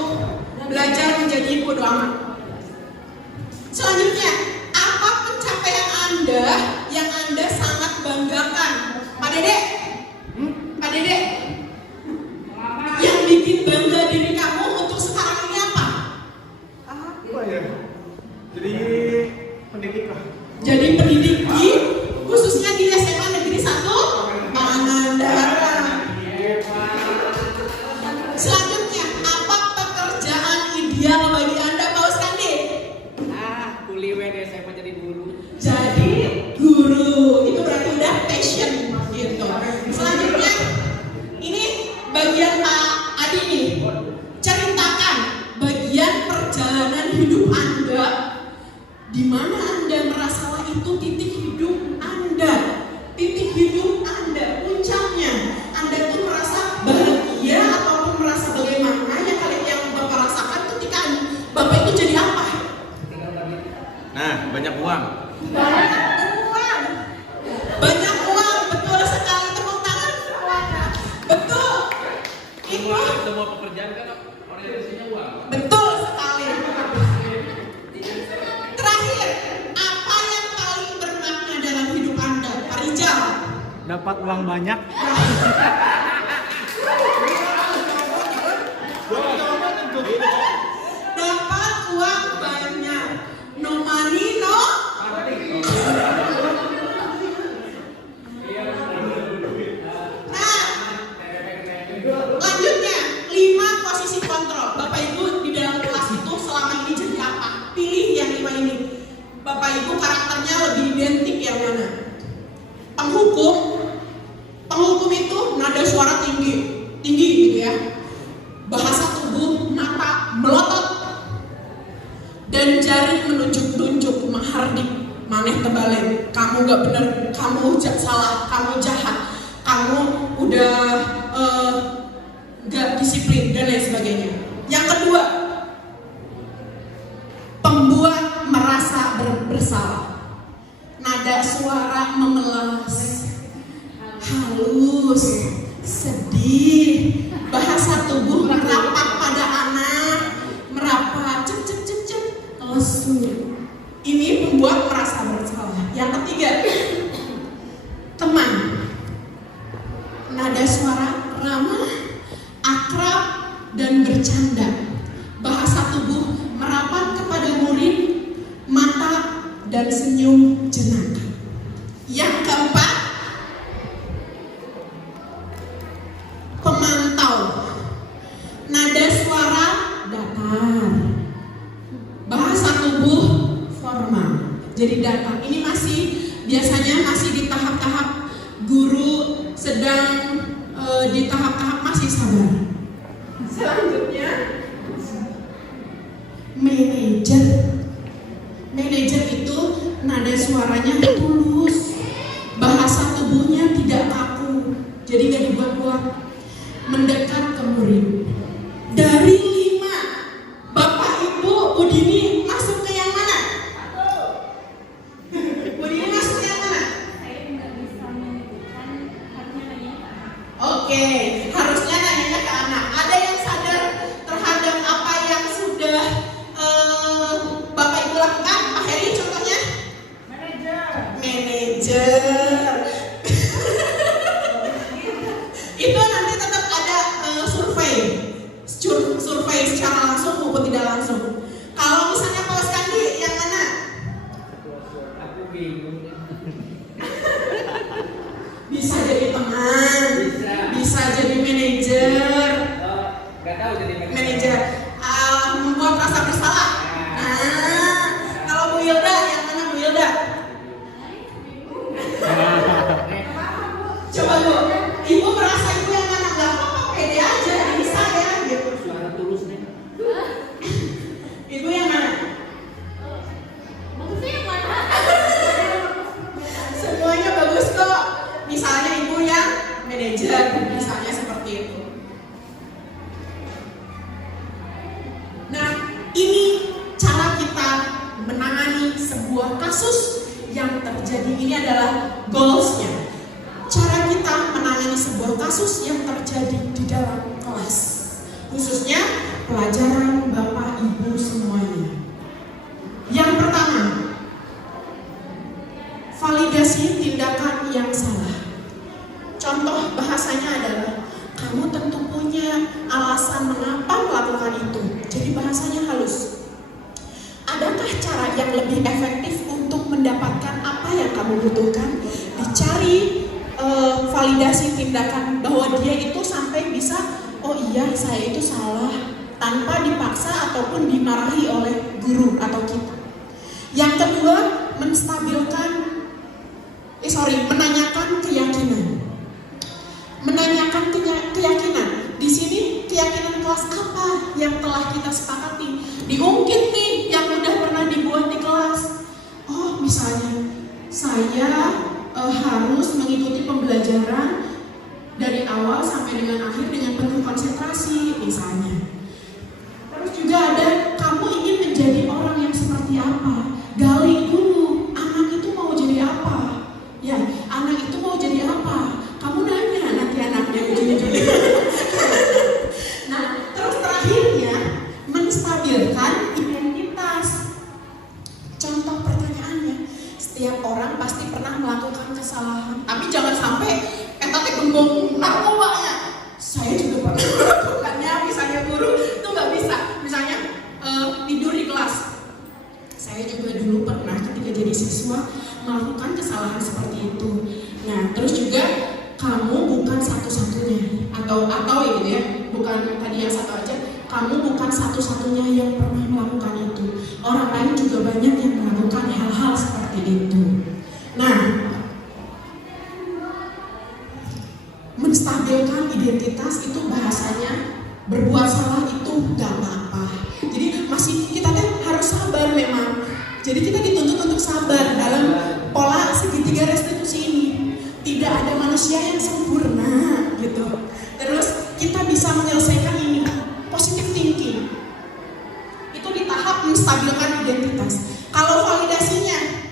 Belajar Menjadi Bodo Amat. Selanjutnya, apa pencapaian Anda yang Anda sangat banggakan? Pak Dede? Pak Dede? Yang bikin bangga diri kamu untuk sekarang ini apa? Apa ya? Jadi pendidik lah. Jadi pendidik di khususnya di SMA Negeri 1 Pangandaran. Selanjutnya, apa pekerjaan ideal bagi Anda, Pak Uskandi? Kuli WD saya mau jadi guru. Jadi guru, itu berarti udah passion gitu. Selanjutnya, ini bagian Pak Adi nih. Ceritakan bagian perjalanan hidup Anda, di mana Anda merasa itu titik hidup Anda, puncaknya. Anda tuh merasa bahagia ataupun merasa bagaimana yang Bapak rasakan ketika Bapak itu jadi apa? Nah, banyak uang. Banyak uang, betul sekali, tepuk tangan. Betul. Itu Semua pekerjaan kan orientasinya uang. betul sekali. Terakhir, apa yang paling bermakna dalam hidup Anda, Pak Rijal? Dapat uang banyak. Dapat uang banyak. No money, no. Nah, lanjutnya 5 posisi kontrol. Bapak Ibu di dalam kelas itu selama ini jadi apa? Pilih yang 5 ini. Bapak Ibu karakternya lebih identik yang mana? Penghukum itu nada suara tinggi gitu ya. Bahasa tubuh, mata melotot, dan jari menunjuk-nunjuk, menghardik, maneh tebalen, kamu gak bener, kamu salah, kamu jahat, kamu udah gak disiplin dan lain sebagainya. Yang kedua, pembuat merasa bersalah. Nada suara memelas, halus, sedih, bahasa tubuh merapat pada anak, merapat, cep, lesu. Ini membuat merasa bersalah. Yang ketiga, teman. Nada suara bercanda. Bahasa tubuh merapat kepada murid, mata dan senyum jenaka. Yang keempat, pemantau. Nada suara datar. Bahasa tubuh formal. Jadi datar. Ini biasanya masih di tahap-tahap guru sedang di tahap-tahap masih sabar. Selanjutnya, manajer. Manajer itu nada suaranya tulus, bahasa tubuhnya tidak kaku, jadi nggak dibuat-buat, mendekat ke murid. Dari 5, Bapak Ibu Udini masuk ke yang mana? Udini masuk ke yang mana? Saya nggak bisa menyebutkan, harusnya nanya ke anak. Oke, harusnya nanyanya ke anak. Ada yang sadar terhadap apa yang sudah Bapak Ibu lakukan? Pak Heri contohnya? Manajer. Itu nanti tetap ada survei secara langsung maupun tidak langsung. Kalau misalnya Pak Kandi yang mana? Aku bingung. Bisa jadi teman, bisa jadi manajer. Gak tahu jadi Manajer membuat rasa bersalah. Nah, kalau Bu Hilda yang mana Bu Hilda? Coba Bu, Ibu merasa Ibu yang mana? Gak apa-apa, pede aja, ini saya gitu. suara tulus nih. Ibu yang mana? Bagusnya yang mana? Semuanya bagus kok. Misalnya Ibu yang manajer, misalnya seperti itu. Nah, ini cara kita menangani sebuah kasus yang terjadi. Ini adalah goals-nya. Cara kita menangani sebuah kasus yang terjadi di dalam kelas, khususnya pelajaran Bapak Ibu semuanya. Yang pertama, validasi tindakan yang salah. Contoh bahasanya adalah, kamu tentu punya alasan mengapa melakukan itu. Jadi bahasanya halus. Adakah cara yang lebih efektif untuk mendapatkan apa yang kamu butuhkan? Dicari validasi tindakan bahwa dia itu sampai bisa, oh iya saya itu salah, tanpa dipaksa ataupun dimarahi oleh guru atau kita. Yang kedua, menanyakan keyakinan. Menanyakan keyakinan. Di sini keyakinan kelas apa yang telah kita sepakati? Diungkit nih yang udah pernah dibuat di kelas. Oh, misalnya saya harus mengikuti pembelajaran dari awal sampai dengan akhir dengan penuh konsentrasi misalnya. Terus juga ada, kamu ingin menjadi orang yang seperti apa? Gali dulu, anak itu mau jadi apa? Ya, anak itu mau jadi apa? Kamu nanya nanti anaknya ujung-ujungnya. Nah, terus terakhirnya menstabilkan identitas. Contoh pertanyaannya, setiap orang pasti pernah melakukan kesalahan, tapi jangan sampai teh gembong narkobanya. Saya juga pernah melakukannya, misalnya guru itu nggak bisa. Misalnya tidur di kelas. Saya juga dulu pernah ketika jadi siswa melakukan kesalahan seperti itu. Nah, terus juga kamu bukan satu-satunya atau gitu ya, bukan tadi yang satu aja. Kamu bukan satu-satunya yang pernah melakukan itu. Orang lain juga banyak yang melakukan hal-hal seperti itu. Nah, menstabilkan identitas itu bahasanya berbuat salah itu gak apa-apa. Jadi kita kan harus sabar memang. Jadi kita dituntut untuk sabar dalam pola segitiga restitusi ini. Tidak ada manusia yang sempurna gitu. Terus kita bisa menyelesaikan ini. Positive thinking itu di tahap menstabilkan identitas. Kalau validasinya,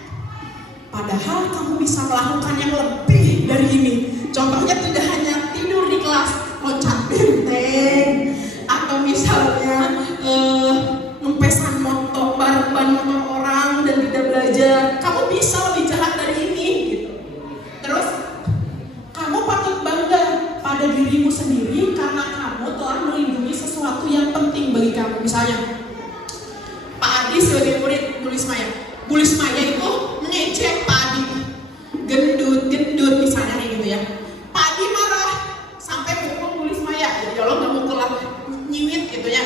padahal kamu bisa melakukan yang lebih dari ini. Contohnya tidak hanya tidur di kelas, loncat benteng, atau misalnya mempesan ban motor orang dan tidak belajar. Kamu bisa lebih jahat dari ini gitu. Terus kamu patut bangga pada dirimu sendiri karena kamu telah melindungi sesuatu yang penting Misalnya, Pak Adi sebagai murid Bu Lismaya. Bu Lismaya itu mengejek Pak Adi. Gendut misalnya kayak gitu ya. Pak Adi marah sampai mukul Bu Lismaya. Ya Allah nggak mukul lah, nyiwit gitu ya.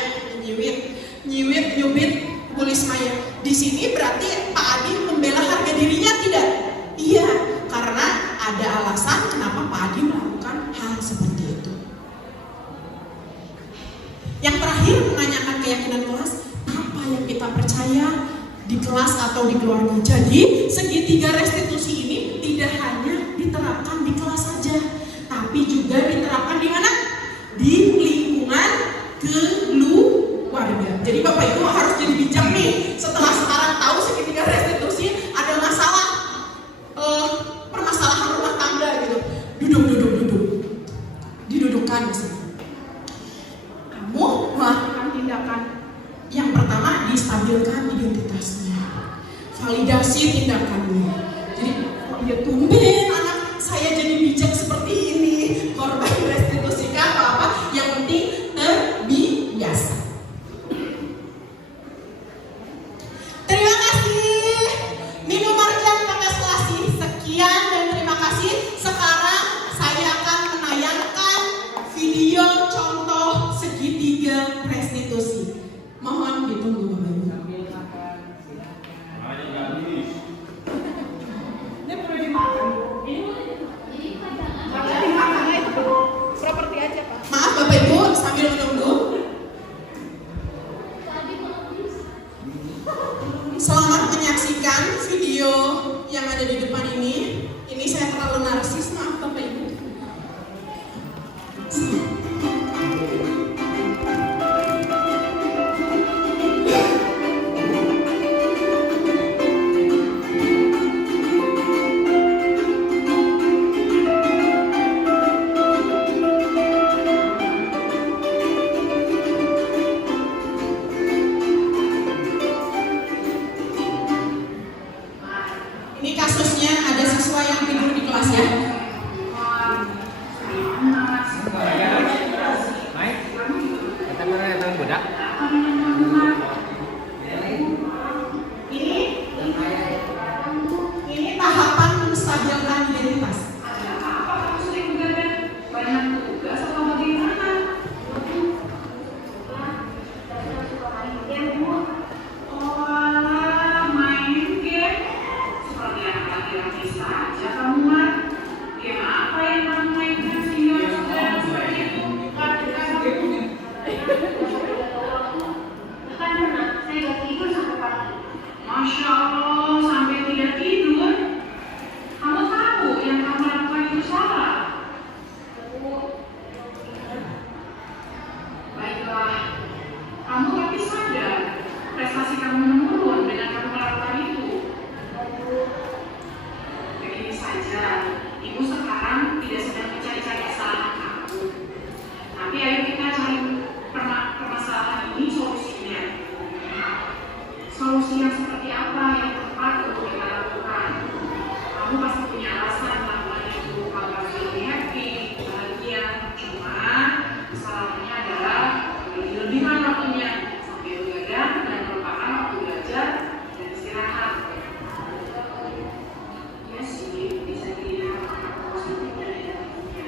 Nyubit Bu Lismaya. Di sini berarti Pak Adi membela harga dirinya tidak? Iya, karena ada alasan kenapa Pak Adi melakukan hal seperti itu. Yang terakhir, menanyakan keyakinan kelas, apa yang kita percaya di kelas atau di keluarga. Jadi segitiga restitusi ini tidak hanya diterapkan di kelas saja, tapi juga diterapkan di mana? Di lingkungan keluarga. Jadi Bapak Ibu harus jadi bijak nih. Setelah sekarang tahu segitiga restitusi ada masalah, permasalahan rumah tangga gitu. Didudukkan di sini. Kamu melakukan tindakan yang pertama, distabilkan identitasnya, validasi tindakannya. Jadi ya tumben anak saya jadi bijak seperti ini, korban restitusi kah apa-apa, yang penting terbiasa. Terima kasih. Minum marjan pakai selasi. Sekian dan terima kasih. Sekarang saya akan menayangkan video contoh segitiga restitusi. Mohon ditunggu Bapak Ibu. Ini perlu dimakan. Kalau dimakannya itu properti aja Pak. Maaf Bapak Ibu, sambil menunggu. Selamat menyaksikan video yang ada di depan ini. Ini saya terlalu narsis, maaf Bapak Ibu. Ini kasusnya ada siswa yang tidur di kelas ya. Naik. Kata mereka yang budak. Ini tahapan menstabilkan identitas. Masya Allah, sampai tidak tidur. Kamu tahu yang kamu lakukan itu salah. Baiklah, kamu tapi sadar prestasi kamu menurun dengan kamu melakukan itu. Begini saja, ibu sekarang tidak sedang mencari-cari kesalahan kamu. Tapi ayo kita cari permasalahan ini solusinya. Solusi yang seperti apa yang tepat untuk kita lakukan? Kamu pasti punya alasan melakukan itu agar lebih happy, bahagia. Cuma kesalahannya adalah lebih-lebihan waktunya sampai begadang dan melupakan waktu belajar dan istirahat. Ya sih, bisa dilihat positif dan negatifnya.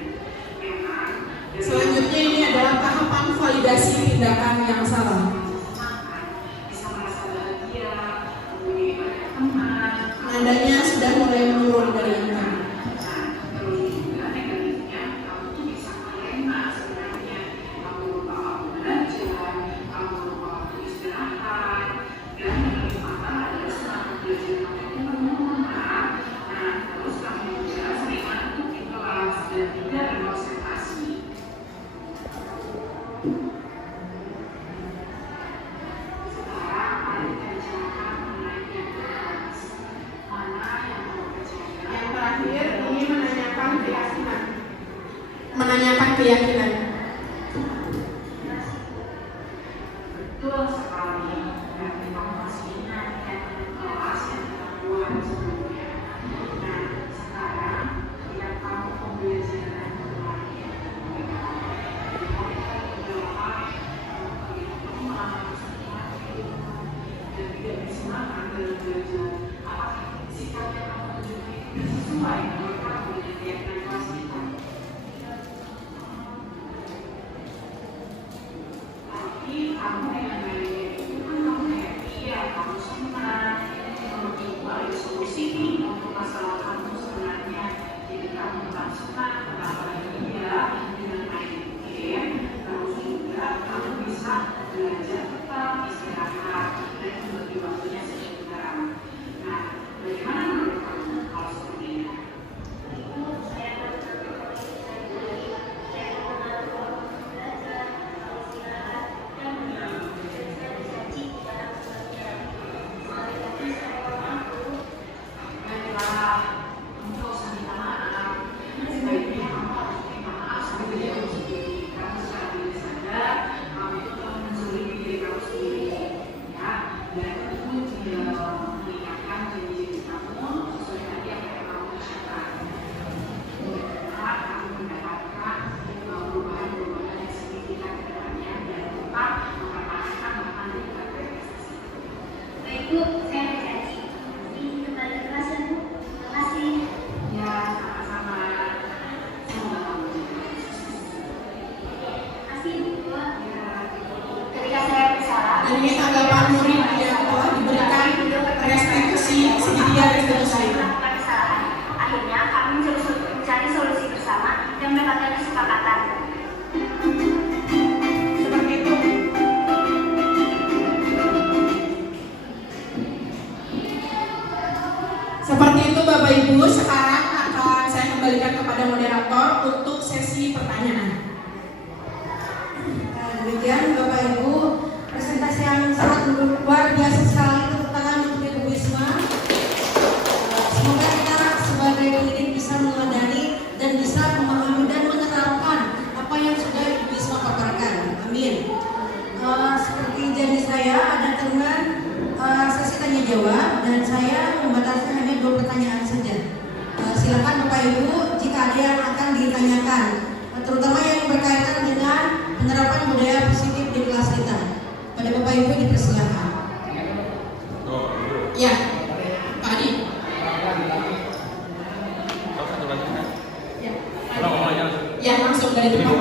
Memang. Selanjutnya ini adalah tahapan validasi tindakan yang salah. Nadanya sudah mulai menurun dari yang tadi. Terus juga negatifnya, kamu tuh bisa kelena sebenarnya. Kamu lupa waktu belajar, kamu lupa waktu istirahat, dan yang lebih fatal adalah semangat belajar kamu itu menurun. Nah, terus kamu juga sering ngantuk di kelas dan tidak berkonsentrasi. Sekarang mari kita bicarakan mengenai kelas. Mana yang kamu percaya? Yang terakhir ini menanyakan keyakinan. Menanyakan keyakinan. Betul sekali. Berarti kamu masih ingat keyakinan kelas yang kita buat sebelumnya. Nah, sekarang kita kamu pembelajaran kemarin. Berapa kamu mengalami dalam belajar, apakah sikap yang kamu tunjukkan itu sesuai dengan kamu dengan keyakinan kelas kita. Tapi kamu dengan gaya itu kan kamu happy ya, kamu senang, menurut ibu ada solusi nih untuk masalah kamu sebenarnya. Jadi kamu tetap senang, tetap bahagia dengan main game, terus juga kamu bisa belajar tetap istirahat dan membagi waktunya seimbang. Nah, bagaimana menurut kamu kalau seperti ini? Baiklah, untuk usah minta maaf. Sebaiknya kamu harus minta maaf sama diri kamu sendiri. Kamu secara diri sadar, kamu itu telah menzalimi diri kamu sendiri, ya. Dan itu tidak mengingatkan janji kamu sesuai tadi apa yang kamu ucapkan. Semoga kamu mendapatkan perubahan-perubahan yang signifikan ke depannya dan tetap mempertahankan bahkan meningkatkan prestasi. Baik Bu, saya berjanji. Ini kembali ke kelas ya Bu. Terima kasih. Ya, sama-sama. Semoga kamu menjadi sukses. Terima kasih Bu. Ya. Ketika saya bersalah, Dan ini tanggapan murid yang telah diberikan restitusi, sedia restitusi. melakukan kesalahan. Akhirnya kami mencari solusi bersama dan mendapatkan kesepakatan. Seperti itu. Seperti itu Bapak Ibu, sekarang akan saya kembalikan kepada moderator untuk sesi pertanyaan. Demikian Bapak Ibu, presentasi yang sangat luar biasa sekali. Tepuk tangan untuk Ibu Wisma. Semoga kita sebagai pendidik bisa meneladani dan bisa memahami dan menerapkan apa yang sudah Ibu Wisma paparkan. Amin. Seperti janji saya, ada dengan sesi tanya jawab dan saya membatasi hanya 2 pertanyaan saja. Silakan Bapak Ibu jika ada yang akan ditanyakan, terutama yang berkaitan dengan penerapan budaya positif di kelas kita. Pada Bapak Ibu dipersilakan. Ya, Pak Adi. Ya, langsung dari depan.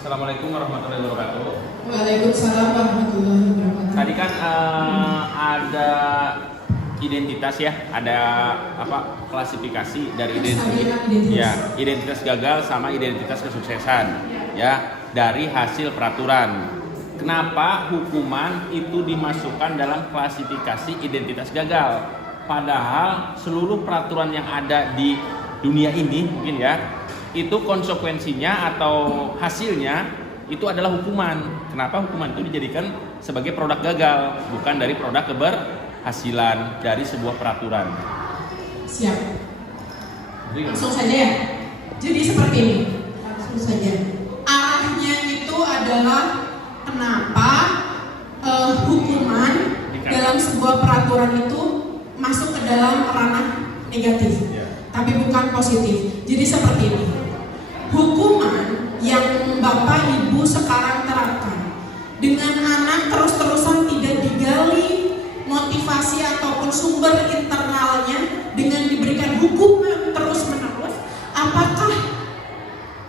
Assalamualaikum warahmatullahi wabarakatuh. Waalaikumsalam warahmatullahi wabarakatuh. Tadi kan ada identitas ya, ada apa klasifikasi dari Identitas. ya, identitas gagal sama identitas kesuksesan ya dari hasil peraturan. Kenapa hukuman itu dimasukkan dalam klasifikasi identitas gagal? Padahal seluruh peraturan yang ada di dunia ini mungkin ya, itu konsekuensinya atau hasilnya itu adalah hukuman. Kenapa hukuman itu dijadikan sebagai produk gagal, bukan dari produk keberhasilan dari sebuah peraturan? Siap. Langsung saja ya. Jadi seperti ini. Langsung saja. Arahnya itu adalah kenapa hukuman dalam sebuah peraturan itu masuk ke dalam ranah negatif, tapi bukan positif. Jadi seperti ini. Hukuman yang Bapak Ibu sekarang terapkan dengan anak terus-terusan tidak digali motivasi ataupun sumber internalnya dengan diberikan hukuman terus-menerus, apakah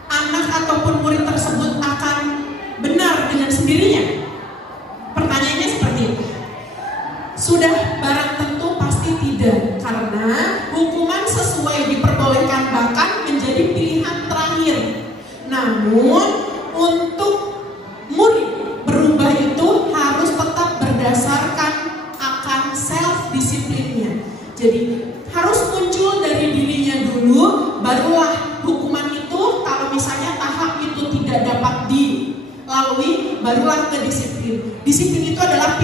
anak ataupun murid tersebut akan benar dengan sendirinya? Pertanyaannya seperti itu. Sudah barang tentu pasti tidak, karena hukuman sesuai diperbolehkan bahkan menjadi pilihan terakhir. Namun untuk murid berubah itu harus tetap berdasarkan akan self disiplinnya. Jadi harus muncul dari dirinya dulu, barulah hukuman itu kalau misalnya tahap itu tidak dapat dilalui, barulah ke disiplin. Disiplin itu adalah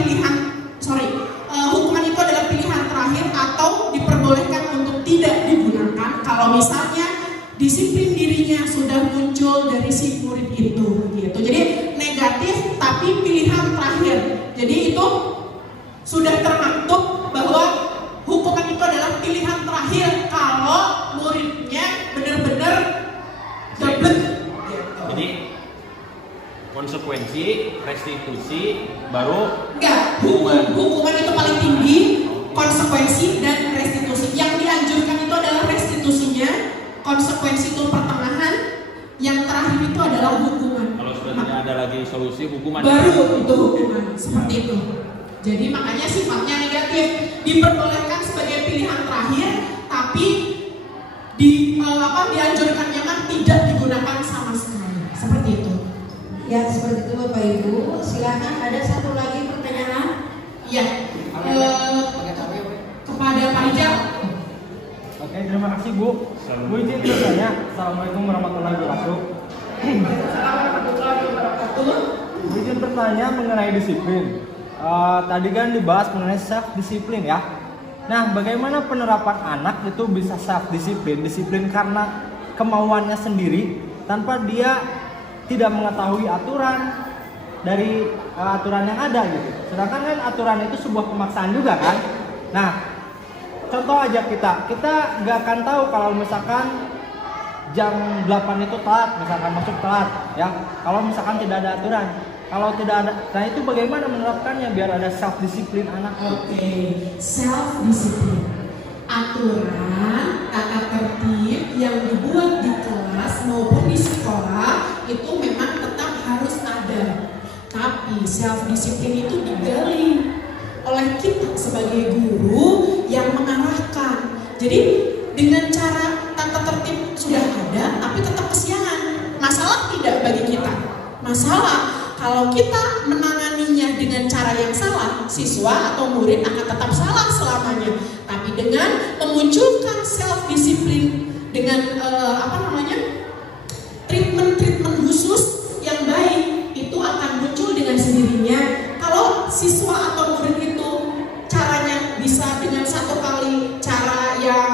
hukuman itu adalah pilihan terakhir atau diperbolehkan untuk tidak digunakan kalau misalnya disiplin dirinya sudah muncul dari si murid itu gitu. Jadi negatif tapi pilihan terakhir. Jadi itu sudah termaktub bahwa hukuman itu adalah pilihan terakhir kalau muridnya benar-benar double. Jadi konsekuensi restitusi restitusi, baru Enggak, hukuman itu paling tinggi, konsekuensi dan restitusi. Yang dianjurkan itu adalah restitusinya, konsekuensi itu pertengahan, yang terakhir itu adalah hukuman. kalau sudah tidak ada lagi solusi, hukuman. Baru itu hukuman, seperti itu. Jadi makanya sifatnya negatif, diperbolehkan sebagai pilihan terakhir, tapi dianjurkannya kan tidak digunakan sama sekali, seperti itu. Ya, seperti itu Bapak Ibu. Silakan, ada satu lagi pertanyaan. Ya, kepada panitia. Oke, terima kasih Bu. Bu izin bertanya. Assalamualaikum warahmatullahi wabarakatuh. Bu izin bertanya mengenai disiplin. Tadi kan dibahas mengenai self disiplin ya. Nah, bagaimana penerapan anak itu bisa self disiplin? Disiplin karena kemauannya sendiri tanpa dia tidak mengetahui aturan dari aturan yang ada gitu. Sedangkan kan aturan itu sebuah pemaksaan juga kan. Nah, contoh aja kita nggak akan tahu kalau misalkan jam 8 itu telat, misalkan masuk telat ya. Kalau misalkan tidak ada aturan, kalau tidak ada, nah itu bagaimana menerapkannya biar ada self disiplin anak? Oke, self disiplin. Aturan, tata tertib yang dibuat di kelas maupun di sekolah itu memang tetap harus ada. Tapi self disiplin itu digali oleh kita sebagai guru yang mengarahkan. Jadi dengan cara tata tertib sudah ada, tapi tetap kesiangan. Masalah tidak bagi kita. Masalah kalau kita menanganinya dengan cara yang salah, siswa atau murid akan tetap salah selamanya. Tapi dengan memunculkan self disiplin dengan treatment khusus yang baik, itu akan muncul dengan sendirinya. Kalau siswa atau murid itu caranya bisa dengan satu kali cara yang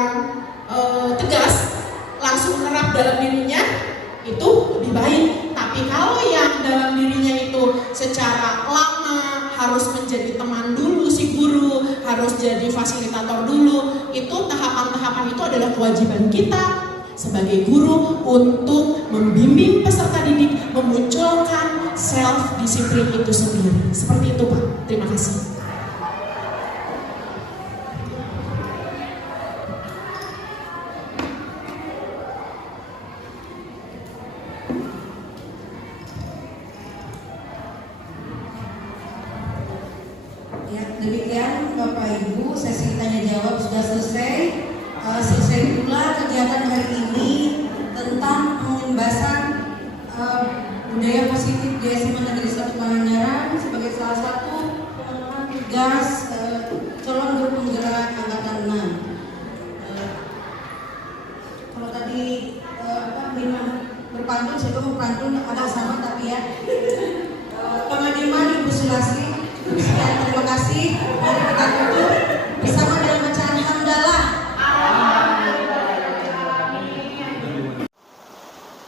tegas langsung menerap dalam dirinya, itu lebih baik. Tapi kalau yang dalam dirinya itu secara lama harus menjadi teman dulu si guru, harus jadi fasilitator dulu, itu tahapan-tahapan itu adalah kewajiban kita sebagai guru untuk membimbing peserta didik memunculkan self disiplin itu sendiri. Seperti itu Pak. Terima kasih. Ya, demikian Bapak Ibu, sesi tanya jawab sudah selesai. Selesai pula kegiatan hari ini tentang pembahasan budaya positif di SMA Negeri 1 Pangandaran sebagai salah satu pengembangan tugas calon guru penggerak angkatan 6. Kalau tadi minum berpantun, saya mau berpantun agak sama tapi ya. Pengadilan Ibu Sulasi. Sekian, terima kasih. Mari kita tutup bersama dengan bacaan hamdalah.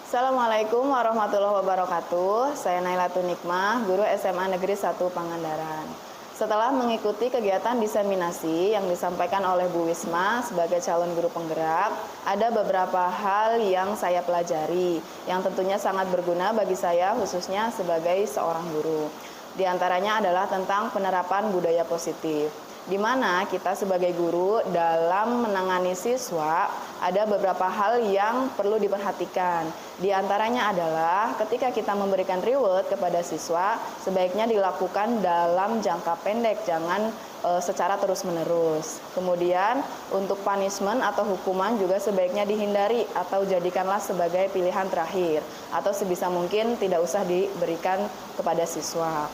Assalamualaikum warahmatullahi wabarakatuh. Saya Nailatun Nikmah, guru SMA Negeri 1 Pangandaran. Setelah mengikuti kegiatan diseminasi yang disampaikan oleh Bu Wisma sebagai calon guru penggerak, ada beberapa hal yang saya pelajari yang tentunya sangat berguna bagi saya khususnya sebagai seorang guru. Di antaranya adalah tentang penerapan budaya positif, di mana kita sebagai guru dalam menangani siswa ada beberapa hal yang perlu diperhatikan. Di antaranya adalah ketika kita memberikan reward kepada siswa, sebaiknya dilakukan dalam jangka pendek, jangan secara terus-menerus. Kemudian untuk punishment atau hukuman juga sebaiknya dihindari atau jadikanlah sebagai pilihan terakhir, atau sebisa mungkin tidak usah diberikan kepada siswa.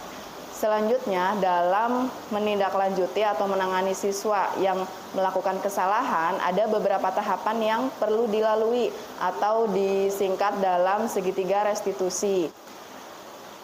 Selanjutnya, dalam menindaklanjuti atau menangani siswa yang melakukan kesalahan, ada beberapa tahapan yang perlu dilalui atau disingkat dalam segitiga restitusi.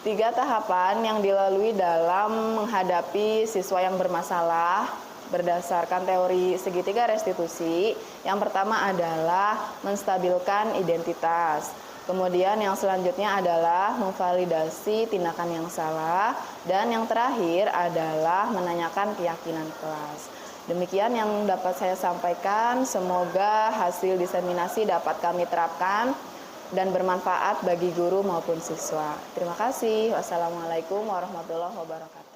3 tahapan yang dilalui dalam menghadapi siswa yang bermasalah berdasarkan teori segitiga restitusi. Yang pertama adalah menstabilkan identitas. Kemudian yang selanjutnya adalah memvalidasi tindakan yang salah, dan yang terakhir adalah menanyakan keyakinan kelas. Demikian yang dapat saya sampaikan, semoga hasil diseminasi dapat kami terapkan dan bermanfaat bagi guru maupun siswa. Terima kasih. Wassalamualaikum warahmatullahi wabarakatuh.